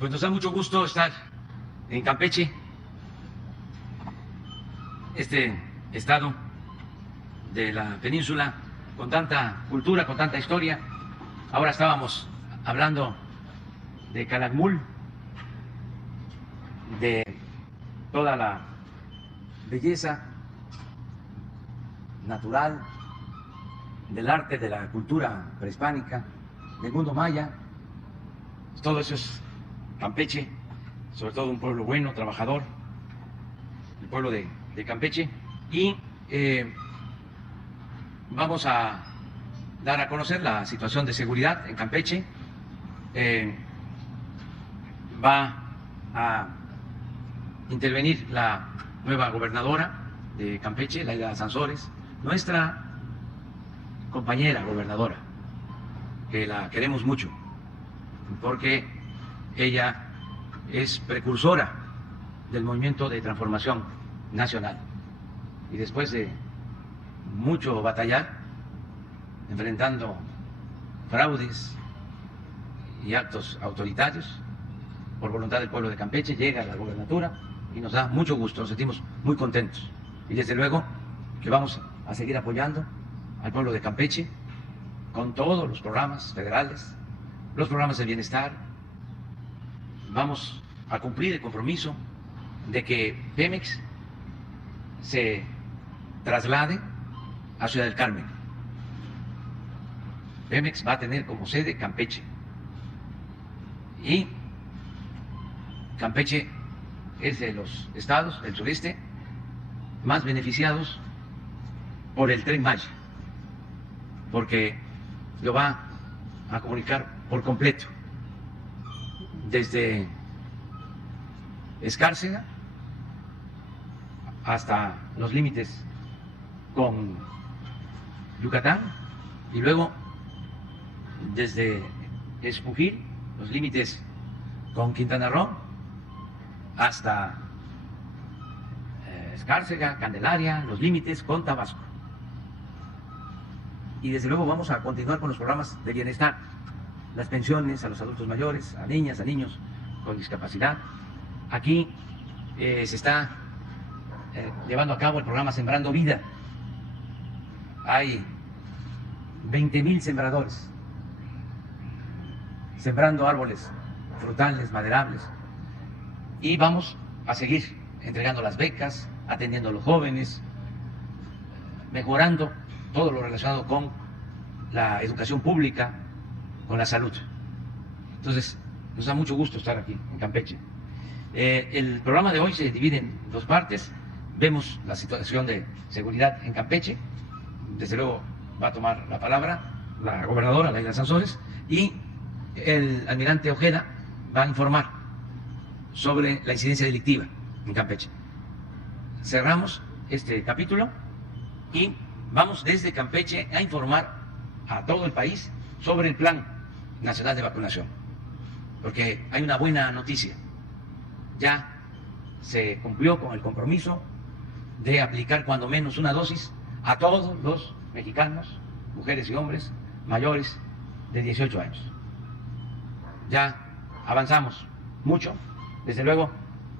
Pues nos da mucho gusto estar en Campeche, este estado de la península con tanta cultura, con tanta historia. Ahora estábamos hablando de Calakmul, de toda la belleza natural, del arte, de la cultura prehispánica, del mundo maya. Todo eso es Campeche, sobre todo un pueblo bueno, trabajador, el pueblo de Campeche. Y vamos a dar a conocer la situación de seguridad en Campeche. Va a intervenir la nueva gobernadora de Campeche, Laida Sansores, nuestra compañera gobernadora, que la queremos mucho, porque ella es precursora del movimiento de transformación nacional. Y después de mucho batallar, enfrentando fraudes y actos autoritarios, por voluntad del pueblo de Campeche, llega a la gobernatura y nos da mucho gusto, nos sentimos muy contentos. Y desde luego que vamos a seguir apoyando al pueblo de Campeche con todos los programas federales, los programas de bienestar. Vamos a cumplir el compromiso de que Pemex se traslade a Ciudad del Carmen. Pemex va a tener como sede Campeche. Y Campeche es de los estados del sureste más beneficiados por el Tren Maya, porque lo va a comunicar por completo desde Escárcega hasta los límites con Yucatán y luego desde Espujil, los límites con Quintana Roo, hasta Escárcega, Candelaria, los límites con Tabasco. Y desde luego vamos a continuar con los programas de bienestar, las pensiones a los adultos mayores, a niñas, a niños con discapacidad. Aquí se está llevando a cabo el programa Sembrando Vida. Hay 20,000 sembradores sembrando árboles frutales, maderables, y vamos a seguir entregando las becas, atendiendo a los jóvenes, mejorando todo lo relacionado con la educación pública, con la salud. Entonces, nos da mucho gusto estar aquí en Campeche. El programa de hoy se divide en dos partes. Vemos la situación de seguridad en Campeche. Desde luego va a tomar la palabra la gobernadora Laida Sansores y el almirante Ojeda va a informar sobre la incidencia delictiva en Campeche. Cerramos este capítulo y vamos desde Campeche a informar a todo el país sobre el Plan Nacional de Vacunación, porque hay una buena noticia. Ya se cumplió con el compromiso de aplicar cuando menos una dosis a todos los mexicanos, mujeres y hombres mayores de 18 años. Ya avanzamos mucho. Desde luego,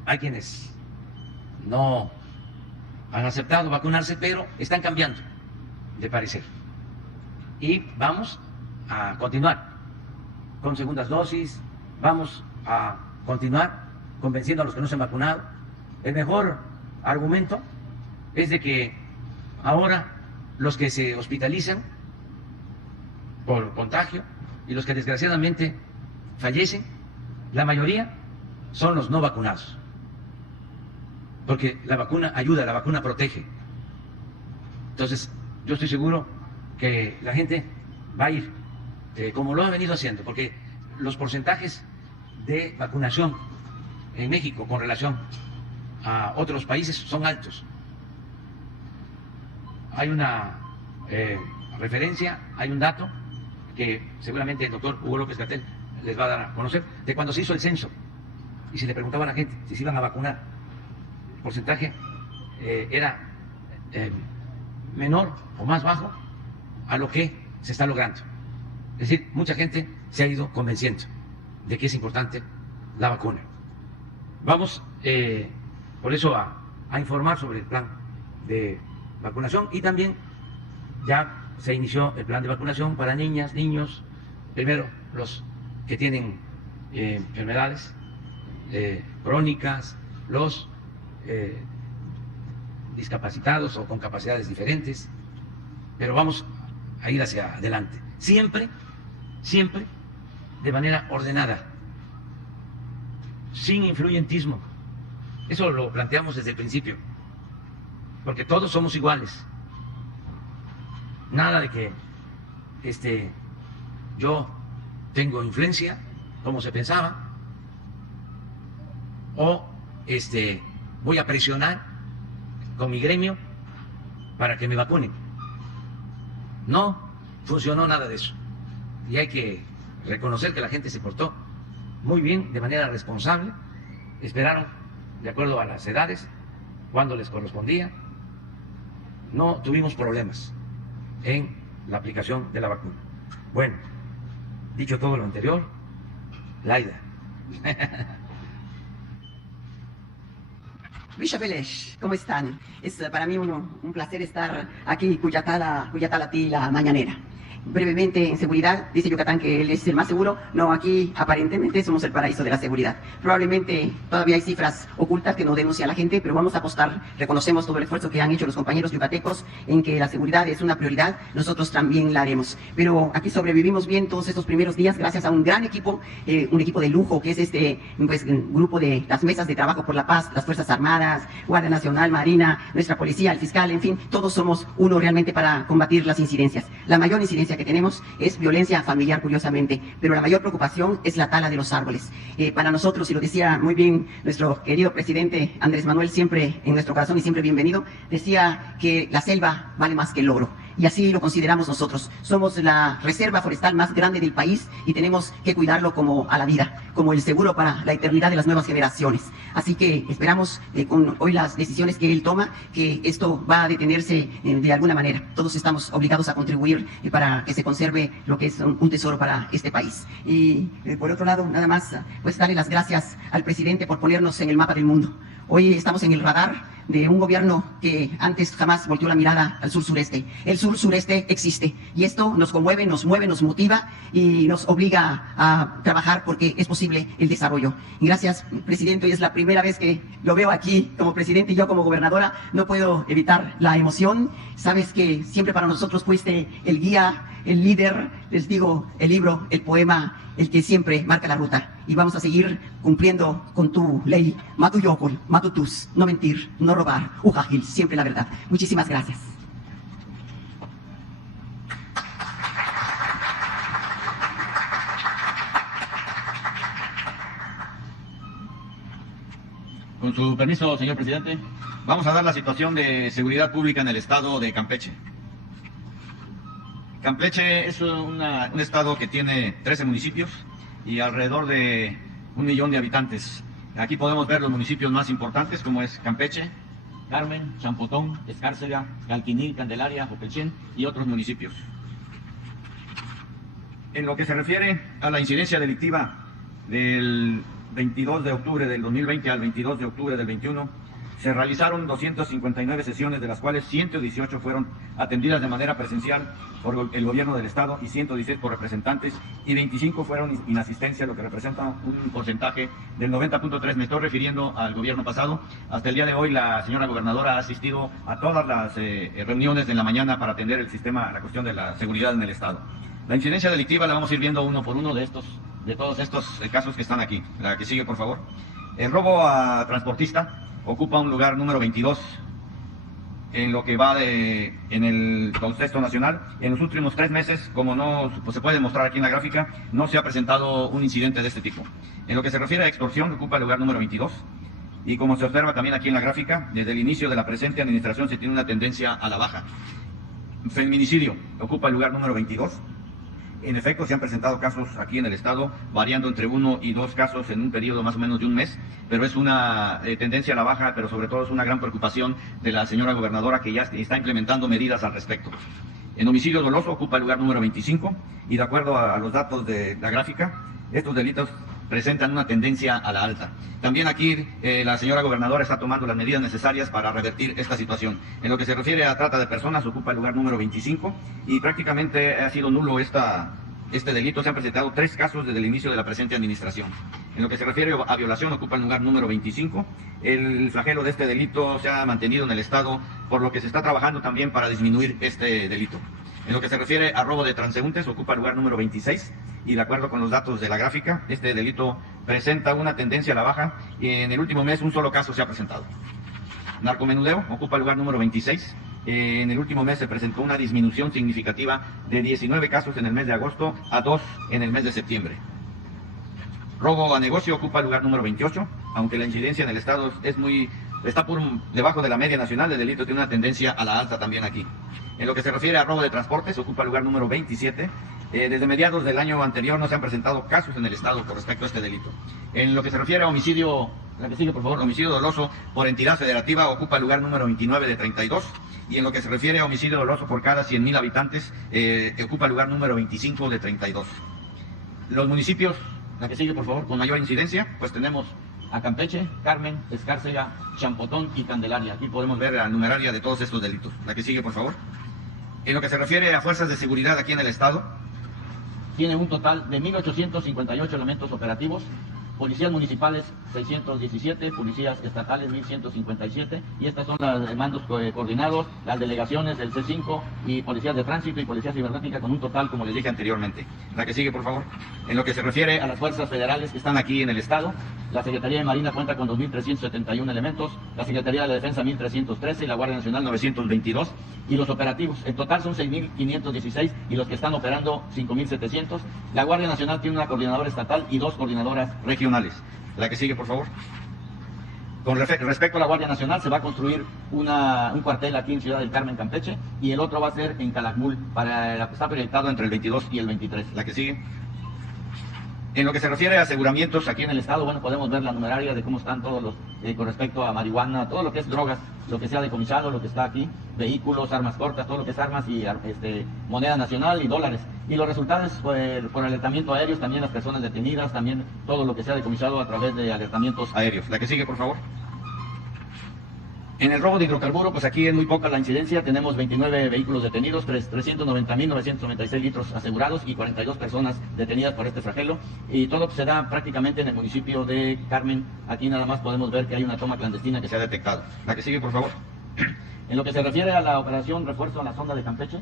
hay quienes no han aceptado vacunarse, pero están cambiando de parecer. Y vamos a continuar con segundas dosis, vamos a continuar convenciendo a los que no se han vacunado. El mejor argumento es de que ahora los que se hospitalizan por contagio y los que desgraciadamente fallecen, la mayoría son los no vacunados, porque la vacuna ayuda, la vacuna protege. Entonces, yo estoy seguro que la gente va a ir como lo ha venido haciendo, porque los porcentajes de vacunación en México con relación a otros países son altos. Hay una referencia, hay un dato que seguramente el doctor Hugo López-Gatell les va a dar a conocer, de cuando se hizo el censo y se le preguntaba a la gente si se iban a vacunar, el porcentaje era menor o más bajo a lo que se está logrando. Es decir, mucha gente se ha ido convenciendo de que es importante la vacuna. Vamos, por eso, a informar sobre el plan de vacunación y también ya se inició el plan de vacunación para niñas, niños, primero los que tienen enfermedades crónicas, los discapacitados o con capacidades diferentes, pero vamos a ir hacia adelante, siempre de manera ordenada, sin influyentismo. Eso lo planteamos desde el principio, porque todos somos iguales. Nada de que yo tengo influencia, como se pensaba, o voy a presionar con mi gremio para que me vacunen. No funcionó nada de eso. Y hay que reconocer que la gente se portó muy bien, de manera responsable. Esperaron de acuerdo a las edades, cuando les correspondía. No tuvimos problemas en la aplicación de la vacuna. Bueno, dicho todo lo anterior, Laida. Luisa Vélez, ¿cómo están? Es para mí un placer estar aquí, Cuyatala la mañanera. Brevemente, en seguridad, dice Yucatán que él es el más seguro. No, aquí aparentemente somos el paraíso de la seguridad. Probablemente todavía hay cifras ocultas que no denuncia la gente, pero vamos a apostar. Reconocemos todo el esfuerzo que han hecho los compañeros yucatecos en que la seguridad es una prioridad. Nosotros también la haremos. Pero aquí sobrevivimos bien todos estos primeros días gracias a un gran equipo, un equipo de lujo que es grupo de las mesas de trabajo por la paz, las Fuerzas Armadas, Guardia Nacional, Marina, nuestra policía, el fiscal, en fin, todos somos uno realmente para combatir las incidencias. La mayor incidencia que tenemos es violencia familiar, curiosamente, pero la mayor preocupación es la tala de los árboles. Para nosotros, y lo decía muy bien nuestro querido presidente Andrés Manuel, siempre en nuestro corazón y siempre bienvenido, decía que la selva vale más que el oro. Y así lo consideramos nosotros. Somos la reserva forestal más grande del país y tenemos que cuidarlo como a la vida, como el seguro para la eternidad de las nuevas generaciones. Así que esperamos con hoy las decisiones que él toma, que esto va a detenerse de alguna manera. Todos estamos obligados a contribuir para que se conserve lo que es un tesoro para este país. Y por otro lado, nada más, pues darle las gracias al presidente por ponernos en el mapa del mundo. Hoy estamos en el radar de un gobierno que antes jamás volteó la mirada al sur-sureste. El sur-sureste existe y esto nos conmueve, nos mueve, nos motiva y nos obliga a trabajar porque es posible el desarrollo. Y gracias, presidente. Hoy es la primera vez que lo veo aquí como presidente y yo como gobernadora. No puedo evitar la emoción. Sabes que siempre para nosotros fuiste el guía, el líder, les digo, el libro, el poema, el que siempre marca la ruta. Y vamos a seguir cumpliendo con tu ley, matuyocol, matutus, no mentir, no robar, ujajil, siempre la verdad. Muchísimas gracias. Con su permiso, señor presidente, vamos a dar la situación de seguridad pública en el estado de Campeche. Campeche es un estado que tiene 13 municipios y alrededor de 1 millón de habitantes. Aquí podemos ver los municipios más importantes, como es Campeche, Carmen, Champotón, Escárcega, Calquinil, Candelaria, Jopelchen y otros municipios. En lo que se refiere a la incidencia delictiva del 22 de octubre del 2020 al 22 de octubre del 21, se realizaron 259 sesiones, de las cuales 118 fueron atendidas de manera presencial por el gobierno del estado y 116 por representantes y 25 fueron inasistencia, lo que representa un porcentaje del 90.3. Me estoy refiriendo al gobierno pasado. Hasta el día de hoy la señora gobernadora ha asistido a todas las reuniones de la mañana para atender el sistema, la cuestión de la seguridad en el estado. La incidencia delictiva la vamos a ir viendo uno por uno de todos estos casos que están aquí. La que sigue, por favor. El robo a transportista ocupa un lugar número 22 en lo que va en el contexto nacional. En los últimos 3 meses, como se puede mostrar aquí en la gráfica, no se ha presentado un incidente de este tipo. En lo que se refiere a extorsión, ocupa el lugar número 22. Y como se observa también aquí en la gráfica, desde el inicio de la presente administración se tiene una tendencia a la baja. Feminicidio ocupa el lugar número 22. En efecto, se han presentado casos aquí en el estado, variando entre 1 y 2 casos en un periodo más o menos de un mes, pero es una tendencia a la baja, pero sobre todo es una gran preocupación de la señora gobernadora, que ya está implementando medidas al respecto. En homicidio doloso ocupa el lugar número 25, y de acuerdo a los datos de la gráfica, estos delitos presentan una tendencia a la alta. También aquí la señora gobernadora está tomando las medidas necesarias para revertir esta situación. En lo que se refiere a trata de personas, ocupa el lugar número 25 y prácticamente ha sido nulo este delito. Se han presentado 3 casos desde el inicio de la presente administración. En lo que se refiere a violación, ocupa el lugar número 25. El flagelo de este delito se ha mantenido en el Estado, por lo que se está trabajando también para disminuir este delito. En lo que se refiere a robo de transeúntes, ocupa el lugar número 26 y de acuerdo con los datos de la gráfica, este delito presenta una tendencia a la baja y en el último mes un solo caso se ha presentado. Narcomenudeo, ocupa el lugar número 26. En el último mes se presentó una disminución significativa de 19 casos en el mes de agosto a 2 en el mes de septiembre. Robo a negocio ocupa el lugar número 28, aunque la incidencia en el Estado está por debajo de la media nacional, el delito tiene una tendencia a la alta también aquí. En lo que se refiere a robo de transportes, ocupa el lugar número 27. Desde mediados del año anterior no se han presentado casos en el Estado con respecto a este delito. En lo que se refiere a homicidio, la que sigue por favor, homicidio doloso por entidad federativa, ocupa el lugar número 29 de 32. Y en lo que se refiere a homicidio doloso por cada 100,000 habitantes, ocupa el lugar número 25 de 32. Los municipios, la que sigue por favor, con mayor incidencia, pues tenemos a Campeche, Carmen, Escárcega, Champotón y Candelaria. Aquí podemos ver la numeraria de todos estos delitos. La que sigue por favor. En lo que se refiere a fuerzas de seguridad aquí en el Estado, tiene un total de 1.858 elementos operativos, policías municipales 617, policías estatales 1.157, y estas son los mandos coordinados, las delegaciones del C5 y policías de tránsito y policía cibernética con un total, como les dije anteriormente. La que sigue, por favor. En lo que se refiere a las fuerzas federales que están aquí en el Estado, la Secretaría de Marina cuenta con 2.371 elementos, la Secretaría de la Defensa 1.313 y la Guardia Nacional 922, y los operativos en total son 6.516 y los que están operando 5.700. La Guardia Nacional tiene una coordinadora estatal y 2 coordinadoras regionales. La que sigue, por favor. Con respecto a la Guardia Nacional, se va a construir un cuartel aquí en Ciudad del Carmen, Campeche, y el otro va a ser en Calakmul, está proyectado entre el 22 y el 23. La que sigue. En lo que se refiere a aseguramientos aquí en el Estado, bueno, podemos ver la numeraria de cómo están todos los, con respecto a marihuana, todo lo que es drogas, lo que se ha decomisado, lo que está aquí, vehículos, armas cortas, todo lo que es armas y moneda nacional y dólares. Y los resultados por alertamiento aéreos, también las personas detenidas, también todo lo que se ha decomisado a través de alertamientos aéreos. La que sigue, por favor. En el robo de hidrocarburo, pues aquí es muy poca la incidencia, tenemos 29 vehículos detenidos, 390.996 litros asegurados y 42 personas detenidas por este flagelo, y todo se da prácticamente en el municipio de Carmen. Aquí nada más podemos ver que hay una toma clandestina que se ha detectado. La que sigue, por favor. En lo que se refiere a la operación refuerzo en la sonda de Campeche,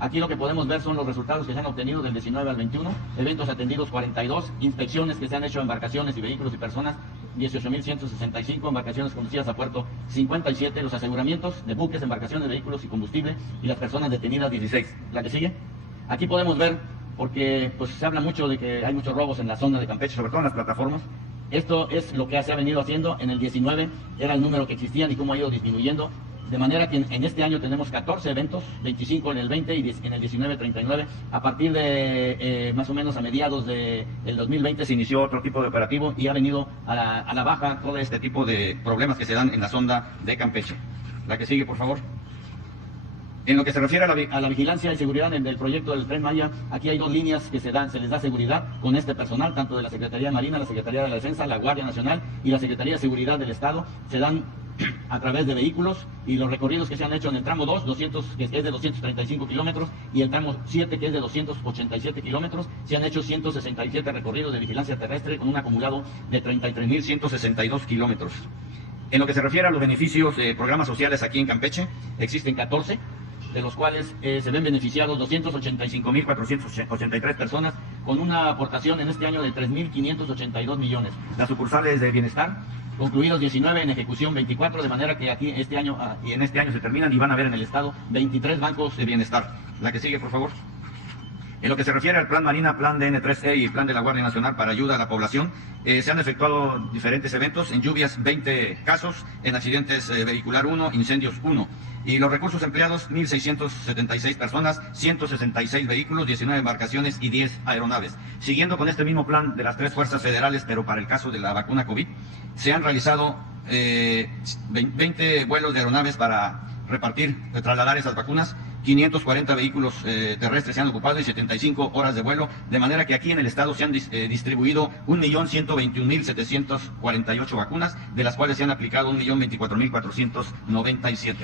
aquí lo que podemos ver son los resultados que se han obtenido del 19 al 21, eventos atendidos 42, inspecciones que se han hecho a embarcaciones y vehículos y personas 18.165, embarcaciones conducidas a puerto 57, los aseguramientos de buques, embarcaciones, vehículos y combustible, y las personas detenidas 16. La que sigue. Aquí podemos ver, porque pues se habla mucho de que hay muchos robos en la zona de Campeche, sobre todo en las plataformas. Esto es lo que se ha venido haciendo. En el 19 era el número que existían y cómo ha ido disminuyendo. De manera que en este año tenemos 14 eventos, 25 en el 20 y en el 19 39. A partir de más o menos a mediados del 2020 se inició otro tipo de operativo y ha venido a la baja todo este tipo de problemas que se dan en la sonda de Campeche. La que sigue, por favor. En lo que se refiere a la vigilancia y seguridad del proyecto del Tren Maya, aquí hay 2 líneas que se les da seguridad con este personal, tanto de la Secretaría de Marina, la Secretaría de la Defensa, la Guardia Nacional y la Secretaría de Seguridad del Estado. Se dan a través de vehículos, y los recorridos que se han hecho en el tramo 2, que es de 235 kilómetros, y el tramo 7, que es de 287 kilómetros, se han hecho 167 recorridos de vigilancia terrestre con un acumulado de 33.162 kilómetros. En lo que se refiere a los beneficios de programas sociales aquí en Campeche, existen 14, de los cuales se ven beneficiados 285.483 personas, con una aportación en este año de 3.582 millones. Las sucursales de bienestar, concluidos 19, en ejecución 24, de manera que aquí este año y en este año se terminan y van a haber en el Estado 23 bancos de bienestar. La que sigue, por favor. En lo que se refiere al Plan Marina, Plan DN3E y Plan de la Guardia Nacional para ayuda a la población, se han efectuado diferentes eventos. En lluvias 20 casos, en accidentes vehicular 1, incendios 1. Y los recursos empleados 1.676 personas, 166 vehículos, 19 embarcaciones y 10 aeronaves. Siguiendo con este mismo plan de las 3 fuerzas federales, pero para el caso de la vacuna COVID, se han realizado 20 vuelos de aeronaves para trasladar esas vacunas, 540 vehículos terrestres se han ocupado y 75 horas de vuelo, de manera que aquí en el estado se han distribuido 1.121.748 vacunas, de las cuales se han aplicado 1.024.497.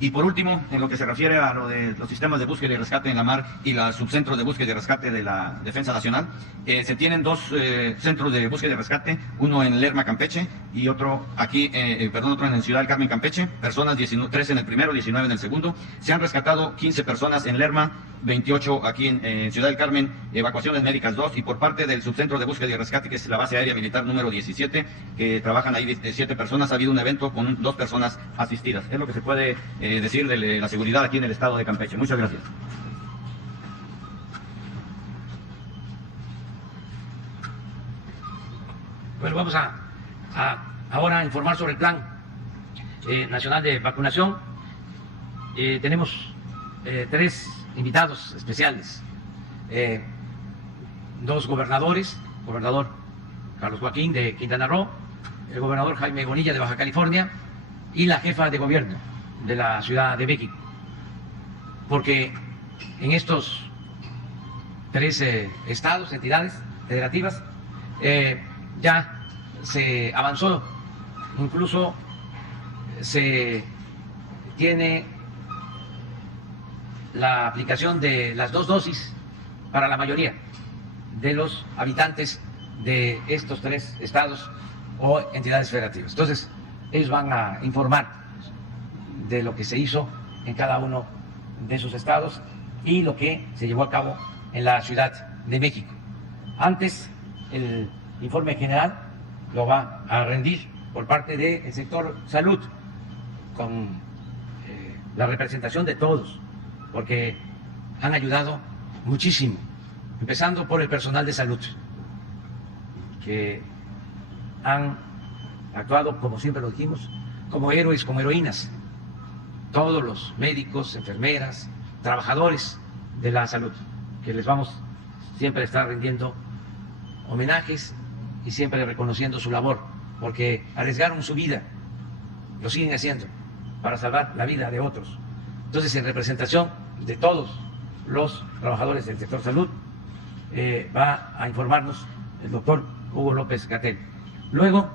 Y por último, en lo que se refiere a lo de los sistemas de búsqueda y rescate en la mar y los subcentros de búsqueda y rescate de la Defensa Nacional, se tienen dos centros de búsqueda y rescate, uno en Lerma, Campeche, y otro aquí, otro en Ciudad del Carmen, Campeche, personas 13 en el primero, 19 en el segundo. Se han rescatado 15 personas en Lerma, 28 aquí en Ciudad del Carmen, evacuaciones médicas 2, y por parte del subcentro de búsqueda y rescate, que es la base aérea militar número 17, que trabajan ahí 7 personas, ha habido un evento con 2 personas asistidas. Es lo que se puede decir de la seguridad aquí en el estado de Campeche. Muchas gracias. Bueno, vamos ahora a informar sobre el Plan Nacional de Vacunación. Tenemos 3 invitados especiales, 2 gobernadores, gobernador Carlos Joaquín de Quintana Roo, el gobernador Jaime Bonilla de Baja California y la jefa de gobierno de la Ciudad de México, porque en estos 3 estados, entidades federativas, ya se avanzó, incluso se tiene la aplicación de las 2 dosis para la mayoría de los habitantes de estos 3 estados o entidades federativas. Entonces, ellos van a informar de lo que se hizo en cada uno de sus estados y lo que se llevó a cabo en la Ciudad de México. Antes, el informe general lo va a rendir por parte del sector salud, con la representación de todos, porque han ayudado muchísimo, empezando por el personal de salud, que han actuado, como siempre lo dijimos, como héroes, como heroínas, todos los médicos, enfermeras, trabajadores de la salud, que les vamos siempre a estar rindiendo homenajes y siempre reconociendo su labor, porque arriesgaron su vida, lo siguen haciendo, para salvar la vida de otros. Entonces, en representación de todos los trabajadores del sector salud, va a informarnos el doctor Hugo López-Gatell. Luego,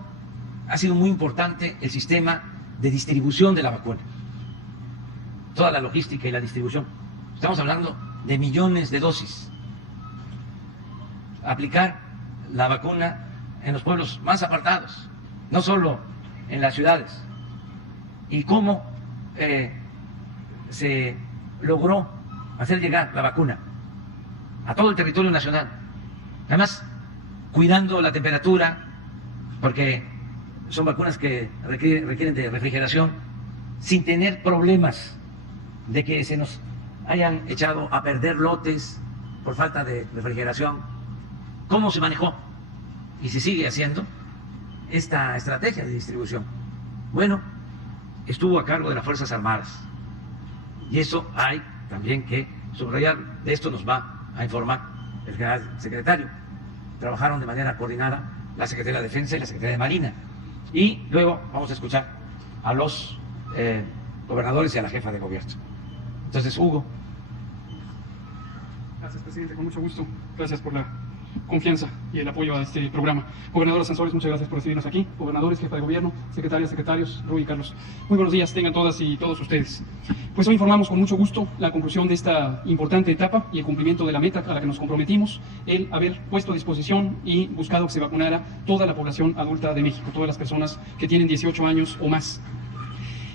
ha sido muy importante el sistema de distribución de la vacuna, toda la logística y la distribución. Estamos hablando de millones de dosis. Aplicar la vacuna en los pueblos más apartados, no solo en las ciudades. Y cómo se logró hacer llegar la vacuna a todo el territorio nacional. Además, cuidando la temperatura, porque son vacunas que requieren de refrigeración, sin tener problemas de que se nos hayan echado a perder lotes por falta de refrigeración. ¿Cómo se manejó y se sigue haciendo esta estrategia de distribución? Bueno, estuvo a cargo de las Fuerzas Armadas, y eso hay también que subrayar. De esto nos va a informar el general secretario. Trabajaron de manera coordinada la Secretaría de Defensa y la Secretaría de Marina, y luego vamos a escuchar a los gobernadores y a la jefa de gobierno. Entonces, Hugo. Gracias, presidente, con mucho gusto. Gracias por la confianza y el apoyo a este programa. Gobernadora Sansores, muchas gracias por recibirnos aquí. Gobernadores, jefa de gobierno, secretarias, secretarios, Rui y Carlos. Muy buenos días, tengan todas y todos ustedes. Pues hoy informamos con mucho gusto la conclusión de esta importante etapa y el cumplimiento de la meta a la que nos comprometimos, el haber puesto a disposición y buscado que se vacunara toda la población adulta de México, todas las personas que tienen 18 años o más.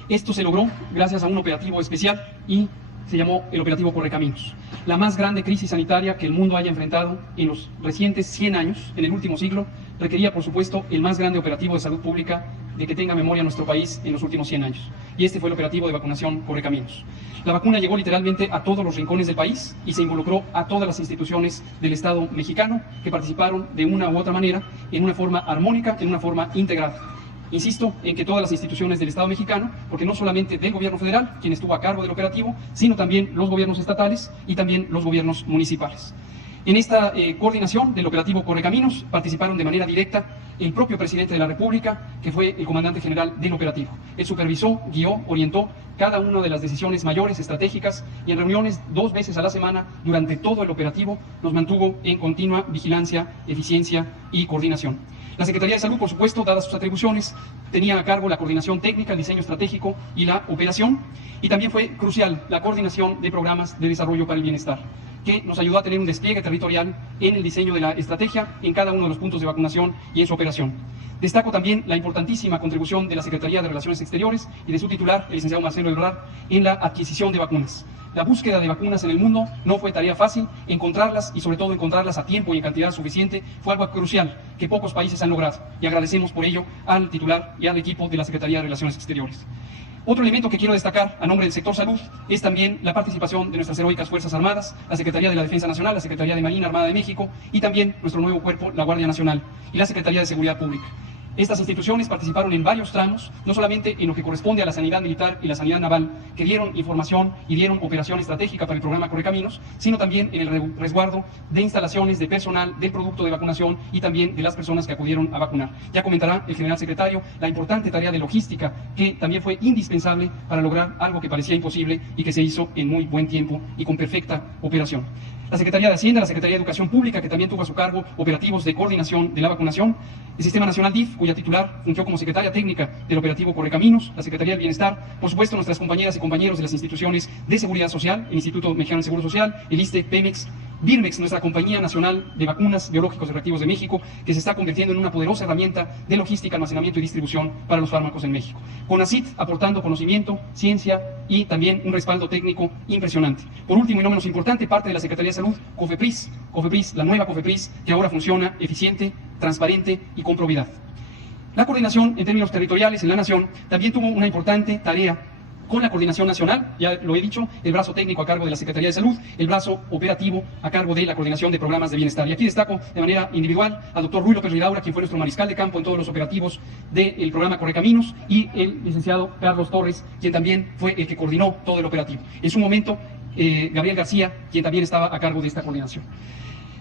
Esto se logró gracias a un operativo especial y se llamó el operativo Correcaminos. La más grande crisis sanitaria que el mundo haya enfrentado en los recientes 100 años, en el último siglo, requería, por supuesto, el más grande operativo de salud pública de que tenga memoria nuestro país en los últimos 100 años. Y este fue el operativo de vacunación Correcaminos. La vacuna llegó literalmente a todos los rincones del país y se involucró a todas las instituciones del Estado mexicano que participaron de una u otra manera, en una forma armónica, en una forma integrada. Insisto en que todas las instituciones del Estado mexicano, porque no solamente del gobierno federal, quien estuvo a cargo del operativo, sino también los gobiernos estatales y también los gobiernos municipales. En esta coordinación del operativo Correcaminos participaron de manera directa el propio presidente de la República, que fue el comandante general del operativo. Él supervisó, guió, orientó cada una de las decisiones mayores, estratégicas, y en reuniones 2 veces a la semana durante todo el operativo nos mantuvo en continua vigilancia, eficiencia y coordinación. La Secretaría de Salud, por supuesto, dadas sus atribuciones, tenía a cargo la coordinación técnica, el diseño estratégico y la operación, y también fue crucial la coordinación de programas de desarrollo para el bienestar, que nos ayudó a tener un despliegue territorial en el diseño de la estrategia en cada uno de los puntos de vacunación y en su operación. Destaco también la importantísima contribución de la Secretaría de Relaciones Exteriores y de su titular, el licenciado Marcelo Ebrard, en la adquisición de vacunas. La búsqueda de vacunas en el mundo no fue tarea fácil, encontrarlas y sobre todo encontrarlas a tiempo y en cantidad suficiente fue algo crucial que pocos países han logrado, y agradecemos por ello al titular y al equipo de la Secretaría de Relaciones Exteriores. Otro elemento que quiero destacar a nombre del sector salud es también la participación de nuestras heroicas Fuerzas Armadas, la Secretaría de la Defensa Nacional, la Secretaría de Marina Armada de México y también nuestro nuevo cuerpo, la Guardia Nacional, y la Secretaría de Seguridad Pública. Estas instituciones participaron en varios tramos, no solamente en lo que corresponde a la sanidad militar y la sanidad naval, que dieron información y dieron operación estratégica para el programa Correcaminos, sino también en el resguardo de instalaciones, de personal, del producto de vacunación y también de las personas que acudieron a vacunar. Ya comentará el general secretario la importante tarea de logística que también fue indispensable para lograr algo que parecía imposible y que se hizo en muy buen tiempo y con perfecta operación. La Secretaría de Hacienda, la Secretaría de Educación Pública, que también tuvo a su cargo operativos de coordinación de la vacunación, el Sistema Nacional DIF, cuya titular fungió como secretaria técnica del operativo Correcaminos, la Secretaría del Bienestar, por supuesto nuestras compañeras y compañeros de las instituciones de seguridad social, el Instituto Mexicano de Seguro Social, el ISSSTE, Pemex, Birmex, nuestra compañía nacional de vacunas, biológicos y reactivos de México, que se está convirtiendo en una poderosa herramienta de logística, almacenamiento y distribución para los fármacos en México. CONACYT aportando conocimiento, ciencia y también un respaldo técnico impresionante. Por último y no menos importante, parte de la Secretaría de Salud, COFEPRIS, la nueva COFEPRIS, que ahora funciona eficiente, transparente y con probidad. La coordinación en términos territoriales en la nación también tuvo una importante tarea con la coordinación nacional, ya lo he dicho, el brazo técnico a cargo de la Secretaría de Salud, el brazo operativo a cargo de la coordinación de programas de bienestar. Y aquí destaco de manera individual al doctor Ruy López Ridaura, quien fue nuestro mariscal de campo en todos los operativos del programa Correcaminos, y el licenciado Carlos Torres, quien también fue el que coordinó todo el operativo. En su momento, Gabriel García, quien también estaba a cargo de esta coordinación.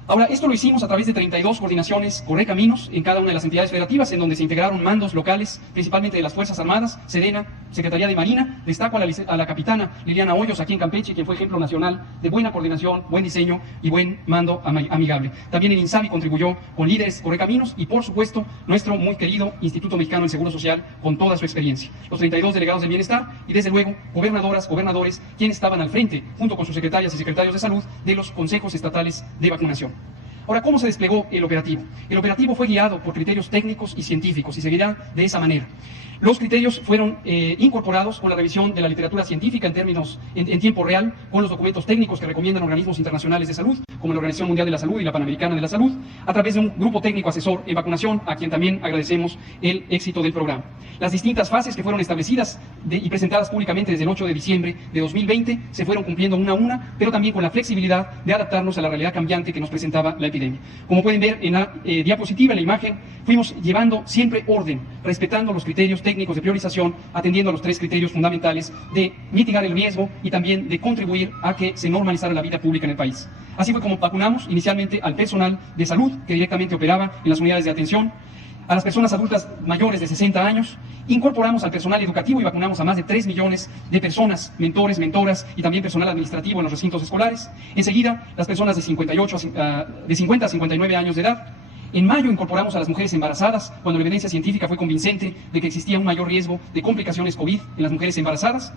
Ahora, esto lo hicimos a través de 32 coordinaciones Correcaminos en cada una de las entidades federativas, en donde se integraron mandos locales, principalmente de las Fuerzas Armadas, Sedena, Secretaría de Marina. Destaco a la capitana Liliana Hoyos, aquí en Campeche, quien fue ejemplo nacional de buena coordinación, buen diseño y buen mando amigable. También el INSABI contribuyó con líderes Correcaminos y, por supuesto, nuestro muy querido Instituto Mexicano del Seguro Social, con toda su experiencia. Los 32 delegados del bienestar y, desde luego, gobernadoras, gobernadores, quienes estaban al frente, junto con sus secretarias y secretarios de salud, de los consejos estatales de vacunación. Ahora, ¿cómo se desplegó el operativo? El operativo fue guiado por criterios técnicos y científicos y seguirá de esa manera. Los criterios fueron incorporados con la revisión de la literatura científica en tiempo real, con los documentos técnicos que recomiendan organismos internacionales de salud, como la Organización Mundial de la Salud y la Panamericana de la Salud, a través de un grupo técnico asesor en vacunación, a quien también agradecemos el éxito del programa. Las distintas fases que fueron establecidas y presentadas públicamente desde el 8 de diciembre de 2020 se fueron cumpliendo una a una, pero también con la flexibilidad de adaptarnos a la realidad cambiante que nos presentaba la epidemia. Como pueden ver en la diapositiva, en la imagen, fuimos llevando siempre orden, respetando los criterios técnicos de priorización, atendiendo a los 3 criterios fundamentales de mitigar el riesgo y también de contribuir a que se normalizara la vida pública en el país. Así fue como vacunamos inicialmente al personal de salud que directamente operaba en las unidades de atención, a las personas adultas mayores de 60 años, incorporamos al personal educativo y vacunamos a más de 3 millones de personas, mentores, mentoras y también personal administrativo en los recintos escolares. Enseguida, las personas de 50 a 59 años de edad. En mayo incorporamos a las mujeres embarazadas, cuando la evidencia científica fue convincente de que existía un mayor riesgo de complicaciones COVID en las mujeres embarazadas.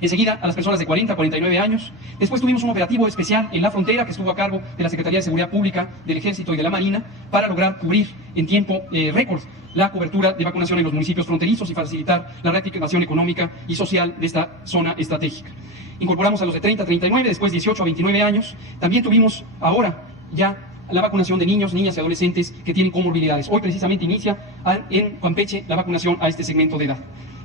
Enseguida, a las personas de 40 a 49 años. Después tuvimos un operativo especial en la frontera que estuvo a cargo de la Secretaría de Seguridad Pública, del Ejército y de la Marina para lograr cubrir en tiempo récord la cobertura de vacunación en los municipios fronterizos y facilitar la reactivación económica y social de esta zona estratégica. Incorporamos a los de 30 a 39, después 18 a 29 años. También tuvimos ahora ya la vacunación de niños, niñas y adolescentes que tienen comorbilidades. Hoy precisamente inicia en Campeche la vacunación a este segmento de edad.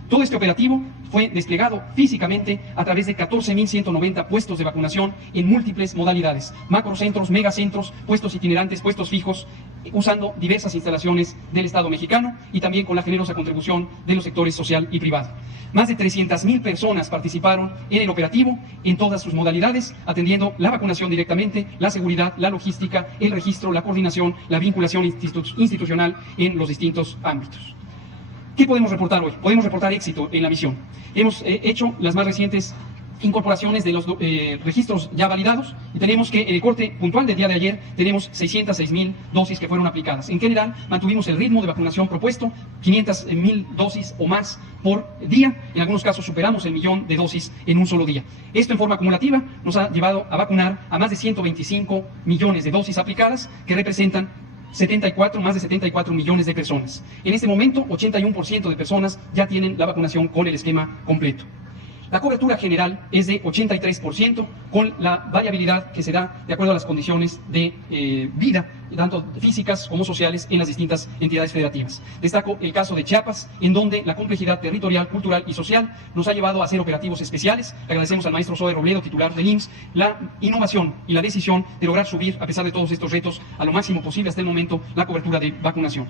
Todo este operativo fue desplegado físicamente a través de 14.190 puestos de vacunación en múltiples modalidades: macrocentros, megacentros, puestos itinerantes, puestos fijos, usando diversas instalaciones del Estado mexicano y también con la generosa contribución de los sectores social y privado. Más de 300,000 personas participaron en el operativo en todas sus modalidades, atendiendo la vacunación directamente, la seguridad, la logística, el registro, la coordinación, la vinculación institucional en los distintos ámbitos. ¿Qué podemos reportar hoy? Podemos reportar éxito en la misión. Hemos hecho las más recientes incorporaciones de los registros ya validados y tenemos que en el corte puntual del día de ayer tenemos 606,000 dosis que fueron aplicadas. En general mantuvimos el ritmo de vacunación propuesto, 500,000 dosis o más por día. En algunos casos superamos el 1,000,000 de dosis en un solo día. Esto en forma acumulativa nos ha llevado a vacunar a más de 125 millones de dosis aplicadas, que representan más de 74 millones de personas. En este momento, 81% de personas ya tienen la vacunación con el esquema completo. La cobertura general es de 83%, con la variabilidad que se da de acuerdo a las condiciones de vida, tanto físicas como sociales, en las distintas entidades federativas. Destaco el caso de Chiapas, en donde la complejidad territorial, cultural y social nos ha llevado a hacer operativos especiales. Le agradecemos al maestro Zoe Robledo, titular del IMSS, la innovación y la decisión de lograr subir, a pesar de todos estos retos, a lo máximo posible hasta el momento, la cobertura de vacunación.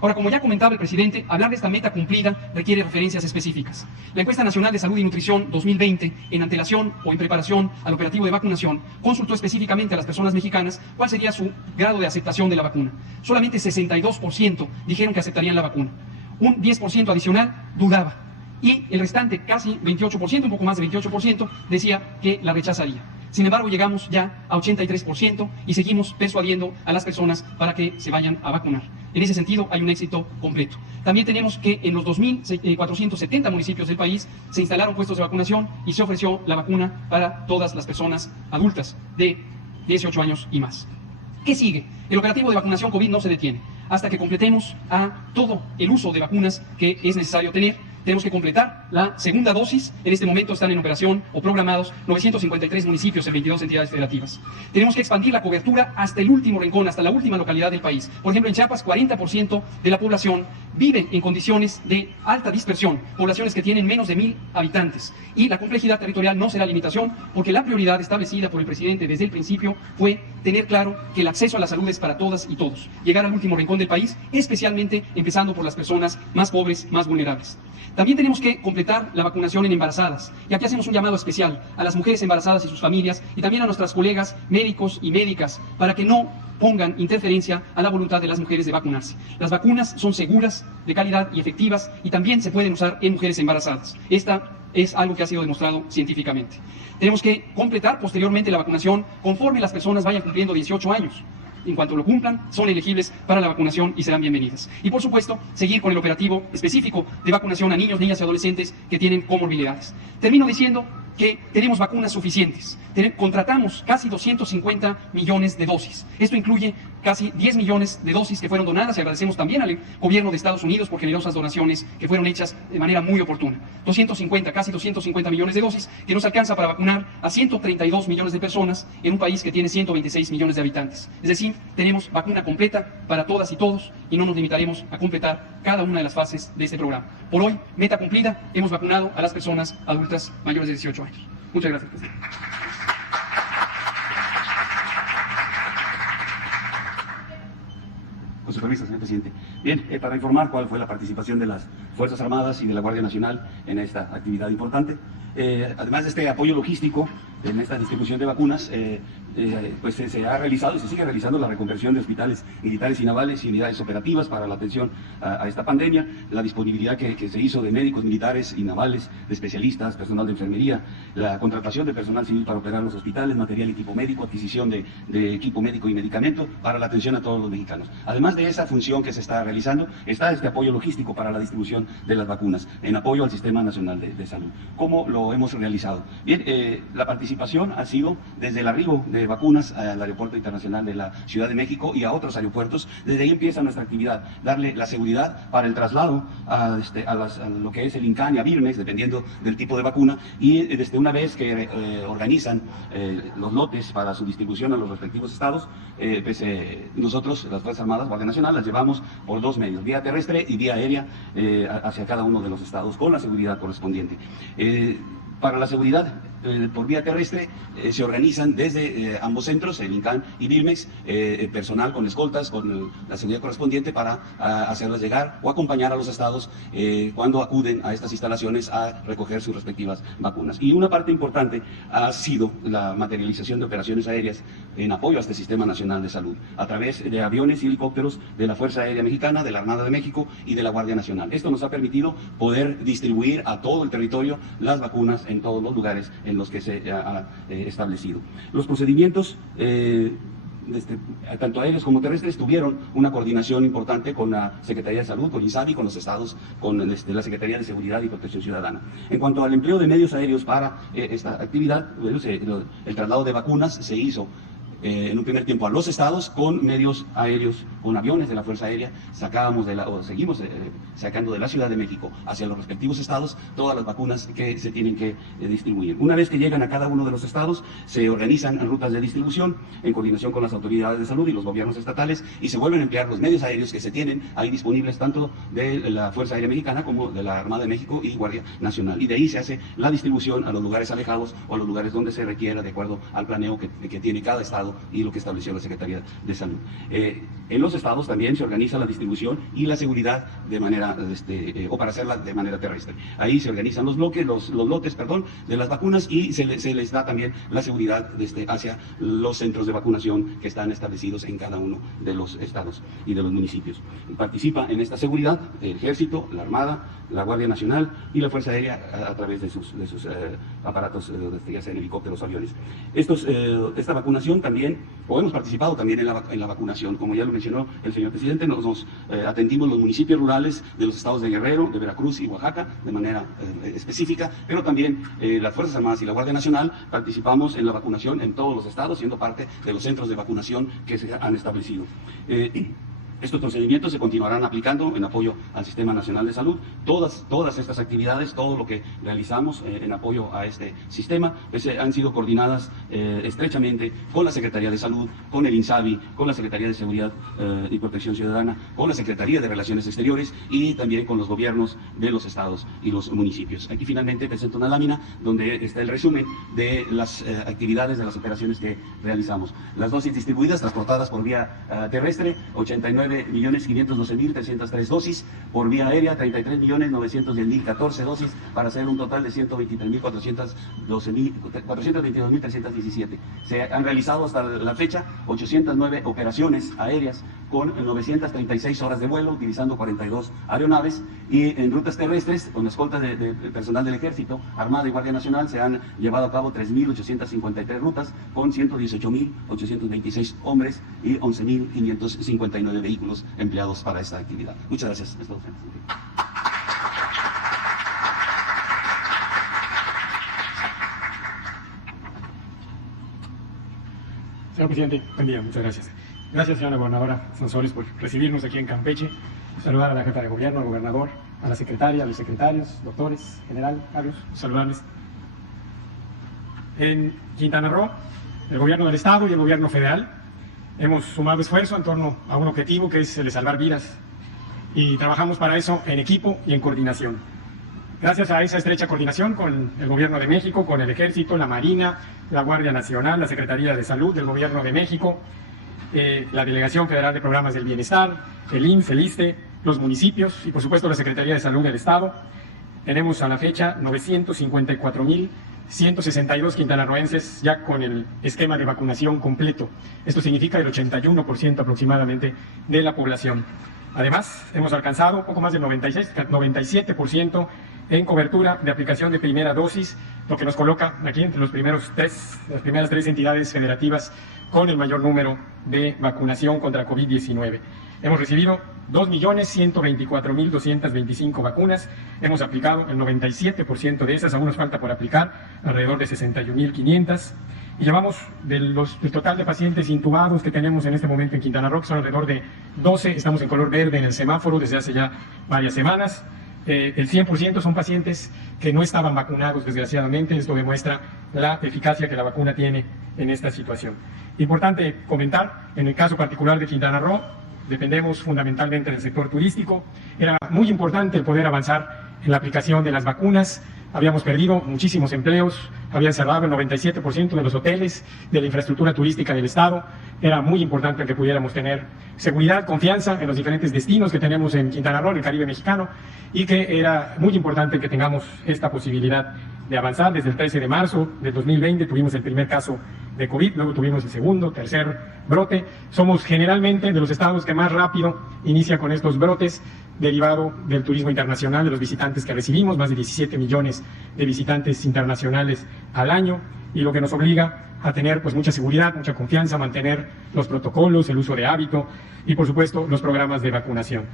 Ahora, como ya comentaba el presidente, hablar de esta meta cumplida requiere referencias específicas. La Encuesta Nacional de Salud y Nutrición 2020, en antelación o en preparación al operativo de vacunación, consultó específicamente a las personas mexicanas cuál sería su grado de aceptación de la vacuna. Solamente 62% dijeron que aceptarían la vacuna. Un 10% adicional dudaba. Y el restante, casi 28%, un poco más de 28%, decía que la rechazaría. Sin embargo, llegamos ya a 83% y seguimos persuadiendo a las personas para que se vayan a vacunar. En ese sentido, hay un éxito completo. También tenemos que en los 2.470 municipios del país se instalaron puestos de vacunación y se ofreció la vacuna para todas las personas adultas de 18 años y más. ¿Qué sigue? El operativo de vacunación COVID no se detiene hasta que completemos a todo el uso de vacunas que es necesario tener. Tenemos que completar la segunda dosis. En este momento están en operación o programados 953 municipios en 22 entidades federativas. Tenemos que expandir la cobertura hasta el último rincón, hasta la última localidad del país. Por ejemplo, en Chiapas, 40% de la población vive en condiciones de alta dispersión, poblaciones que tienen menos de 1,000 habitantes. Y la complejidad territorial no será limitación, porque la prioridad establecida por el presidente desde el principio fue tener claro que el acceso a la salud es para todas y todos. Llegar al último rincón del país, especialmente empezando por las personas más pobres, más vulnerables. También tenemos que completar la vacunación en embarazadas. Y aquí hacemos un llamado especial a las mujeres embarazadas y sus familias, y también a nuestras colegas médicos y médicas, para que no pongan interferencia a la voluntad de las mujeres de vacunarse. Las vacunas son seguras, de calidad y efectivas, y también se pueden usar en mujeres embarazadas. Esta es algo que ha sido demostrado científicamente. Tenemos que completar posteriormente la vacunación conforme las personas vayan cumpliendo 18 años. En cuanto lo cumplan, son elegibles para la vacunación y serán bienvenidas. Y por supuesto, seguir con el operativo específico de vacunación a niños, niñas y adolescentes que tienen comorbilidades. Termino diciendo que tenemos vacunas suficientes. Contratamos casi 250 millones de dosis. Esto incluye casi 10 millones de dosis que fueron donadas, y agradecemos también al gobierno de Estados Unidos por generosas donaciones que fueron hechas de manera muy oportuna. Casi 250 millones de dosis que nos alcanza para vacunar a 132 millones de personas en un país que tiene 126 millones de habitantes. Es decir, tenemos vacuna completa para todas y todos, y no nos limitaremos a completar cada una de las fases de este programa. Por hoy, meta cumplida, hemos vacunado a las personas adultas mayores de 18 años. Muchas gracias, presidente. Con su permiso, señor presidente. Bien, para informar cuál fue la participación de las Fuerzas Armadas y de la Guardia Nacional en esta actividad importante. Además de este apoyo logístico en esta distribución de vacunas, pues se ha realizado y se sigue realizando la reconversión de hospitales militares y navales y unidades operativas para la atención a esta pandemia, la disponibilidad que se hizo de médicos militares y navales, de especialistas, personal de enfermería, la contratación de personal civil para operar los hospitales, material y equipo médico, adquisición de equipo médico y medicamento para la atención a todos los mexicanos. Además de esa función que se está realizando, está este apoyo logístico para la distribución de las vacunas, en apoyo al Sistema Nacional de Salud. ¿Cómo lo hemos realizado? Bien, la participación ha sido desde el arribo de vacunas al Aeropuerto Internacional de la Ciudad de México y a otros aeropuertos. Desde ahí empieza nuestra actividad, darle la seguridad para el traslado a lo que es el INCAN y a Birmex, dependiendo del tipo de vacuna, y desde una vez que organizan los lotes para su distribución a los respectivos estados, nosotros, las Fuerzas Armadas, Guardia Nacional, las llevamos por dos medios, vía terrestre y vía aérea, hacia cada uno de los estados, con la seguridad correspondiente. Para la seguridad por vía terrestre se organizan desde ambos centros, el INCAN y BIRMEX, personal con escoltas, con la seguridad correspondiente para hacerlas llegar o acompañar a los estados cuando acuden a estas instalaciones a recoger sus respectivas vacunas. Y una parte importante ha sido la materialización de operaciones aéreas en apoyo a este Sistema Nacional de Salud, a través de aviones y helicópteros de la Fuerza Aérea Mexicana, de la Armada de México y de la Guardia Nacional. Esto nos ha permitido poder distribuir a todo el territorio las vacunas en todos los lugares en los que se ha establecido. Los procedimientos tanto aéreos como terrestres tuvieron una coordinación importante con la Secretaría de Salud, con INSABI, con los estados, con la Secretaría de Seguridad y Protección Ciudadana. En cuanto al empleo de medios aéreos para esta actividad, bueno, el traslado de vacunas se hizo en un primer tiempo a los estados con medios aéreos, con aviones de la Fuerza Aérea. Seguimos sacando de la Ciudad de México hacia los respectivos estados todas las vacunas que se tienen que distribuir. Una vez que llegan a cada uno de los estados, se organizan rutas de distribución en coordinación con las autoridades de salud y los gobiernos estatales, y se vuelven a emplear los medios aéreos que se tienen ahí disponibles, tanto de la Fuerza Aérea Mexicana como de la Armada de México y Guardia Nacional. Y de ahí se hace la distribución a los lugares alejados o a los lugares donde se requiera, de acuerdo al planeo que tiene cada estado y lo que estableció la Secretaría de Salud. En los estados también se organiza la distribución y la seguridad de manera, o para hacerla de manera terrestre. Ahí se organizan los lotes de las vacunas, y se les da también la seguridad hacia los centros de vacunación que están establecidos en cada uno de los estados y de los municipios. Participa en esta seguridad el Ejército, la Armada, la Guardia Nacional y la Fuerza Aérea a través de sus aparatos, ya sean helicópteros o aviones. Esta vacunación también, o hemos participado también en la vacunación, como ya lo mencionó el señor presidente, nos atendimos los municipios rurales de los estados de Guerrero, de Veracruz y Oaxaca de manera específica, pero también las Fuerzas Armadas y la Guardia Nacional participamos en la vacunación en todos los estados, siendo parte de los centros de vacunación que se han establecido. Estos procedimientos se continuarán aplicando en apoyo al Sistema Nacional de Salud. Todas estas actividades, todo lo que realizamos en apoyo a este sistema, han sido coordinadas estrechamente con la Secretaría de Salud, con el INSABI, con la Secretaría de Seguridad y Protección Ciudadana, con la Secretaría de Relaciones Exteriores y también con los gobiernos de los estados y los municipios. Aquí finalmente presento una lámina donde está el resumen de las actividades, de las operaciones que realizamos. Las dosis distribuidas, transportadas por vía terrestre, 89.512.303 dosis, por vía aérea 33.910.014 dosis, para hacer un total de 123.422.317. Se han realizado hasta la fecha 809 operaciones aéreas con 936 horas de vuelo, utilizando 42 aeronaves, y en rutas terrestres, con la escolta de personal del Ejército, Armada y Guardia Nacional, se han llevado a cabo 3.853 rutas con 118.826 hombres y 11.559 vehículos empleados para esta actividad. Muchas gracias. Señor presidente, buen día, muchas gracias. Gracias, señora gobernadora Sonsoles, por recibirnos aquí en Campeche. Saludar a la jefa de gobierno, al gobernador, a la secretaria, a los secretarios, doctores, general, Carlos, saludarles. En Quintana Roo, el gobierno del estado y el gobierno federal hemos sumado esfuerzo en torno a un objetivo, que es el de salvar vidas, y trabajamos para eso en equipo y en coordinación. Gracias a esa estrecha coordinación con el Gobierno de México, con el Ejército, la Marina, la Guardia Nacional, la Secretaría de Salud del Gobierno de México, la Delegación Federal de Programas del Bienestar, el IMSS, el ISSSTE, los municipios y por supuesto la Secretaría de Salud del Estado, tenemos a la fecha 954.162 quintanarroenses ya con el esquema de vacunación completo. Esto significa el 81% aproximadamente de la población. Además, hemos alcanzado poco más del 97% en cobertura de aplicación de primera dosis, lo que nos coloca aquí entre las primeras tres entidades federativas con el mayor número de vacunación contra COVID-19. Hemos recibido 2.124.225 vacunas, hemos aplicado el 97% de esas, aún nos falta por aplicar alrededor de 61.500, y llevamos del total de pacientes intubados que tenemos en este momento en Quintana Roo, que son alrededor de 12, estamos en color verde en el semáforo desde hace ya varias semanas. El 100% son pacientes que no estaban vacunados, desgraciadamente. Esto demuestra la eficacia que la vacuna tiene en esta situación. Importante comentar, en el caso particular de Quintana Roo, dependemos fundamentalmente del sector turístico. Era muy importante el poder avanzar en la aplicación de las vacunas habíamos perdido muchísimos empleos, habían cerrado el 97% de los hoteles, de la infraestructura turística del Estado. Era muy importante que pudiéramos tener seguridad, confianza en los diferentes destinos que tenemos en Quintana Roo, en el Caribe mexicano, y que era muy importante que tengamos esta posibilidad de avanzar. Desde el 13 de marzo del 2020 tuvimos el primer caso de COVID, luego tuvimos el segundo, tercer brote. Somos generalmente de los estados que más rápido inicia con estos brotes, derivado del turismo internacional, de los visitantes que recibimos, más de 17 millones de visitantes internacionales al año, y lo que nos obliga a tener pues mucha seguridad, mucha confianza, mantener los protocolos, el uso de hábito y por supuesto los programas de vacunación.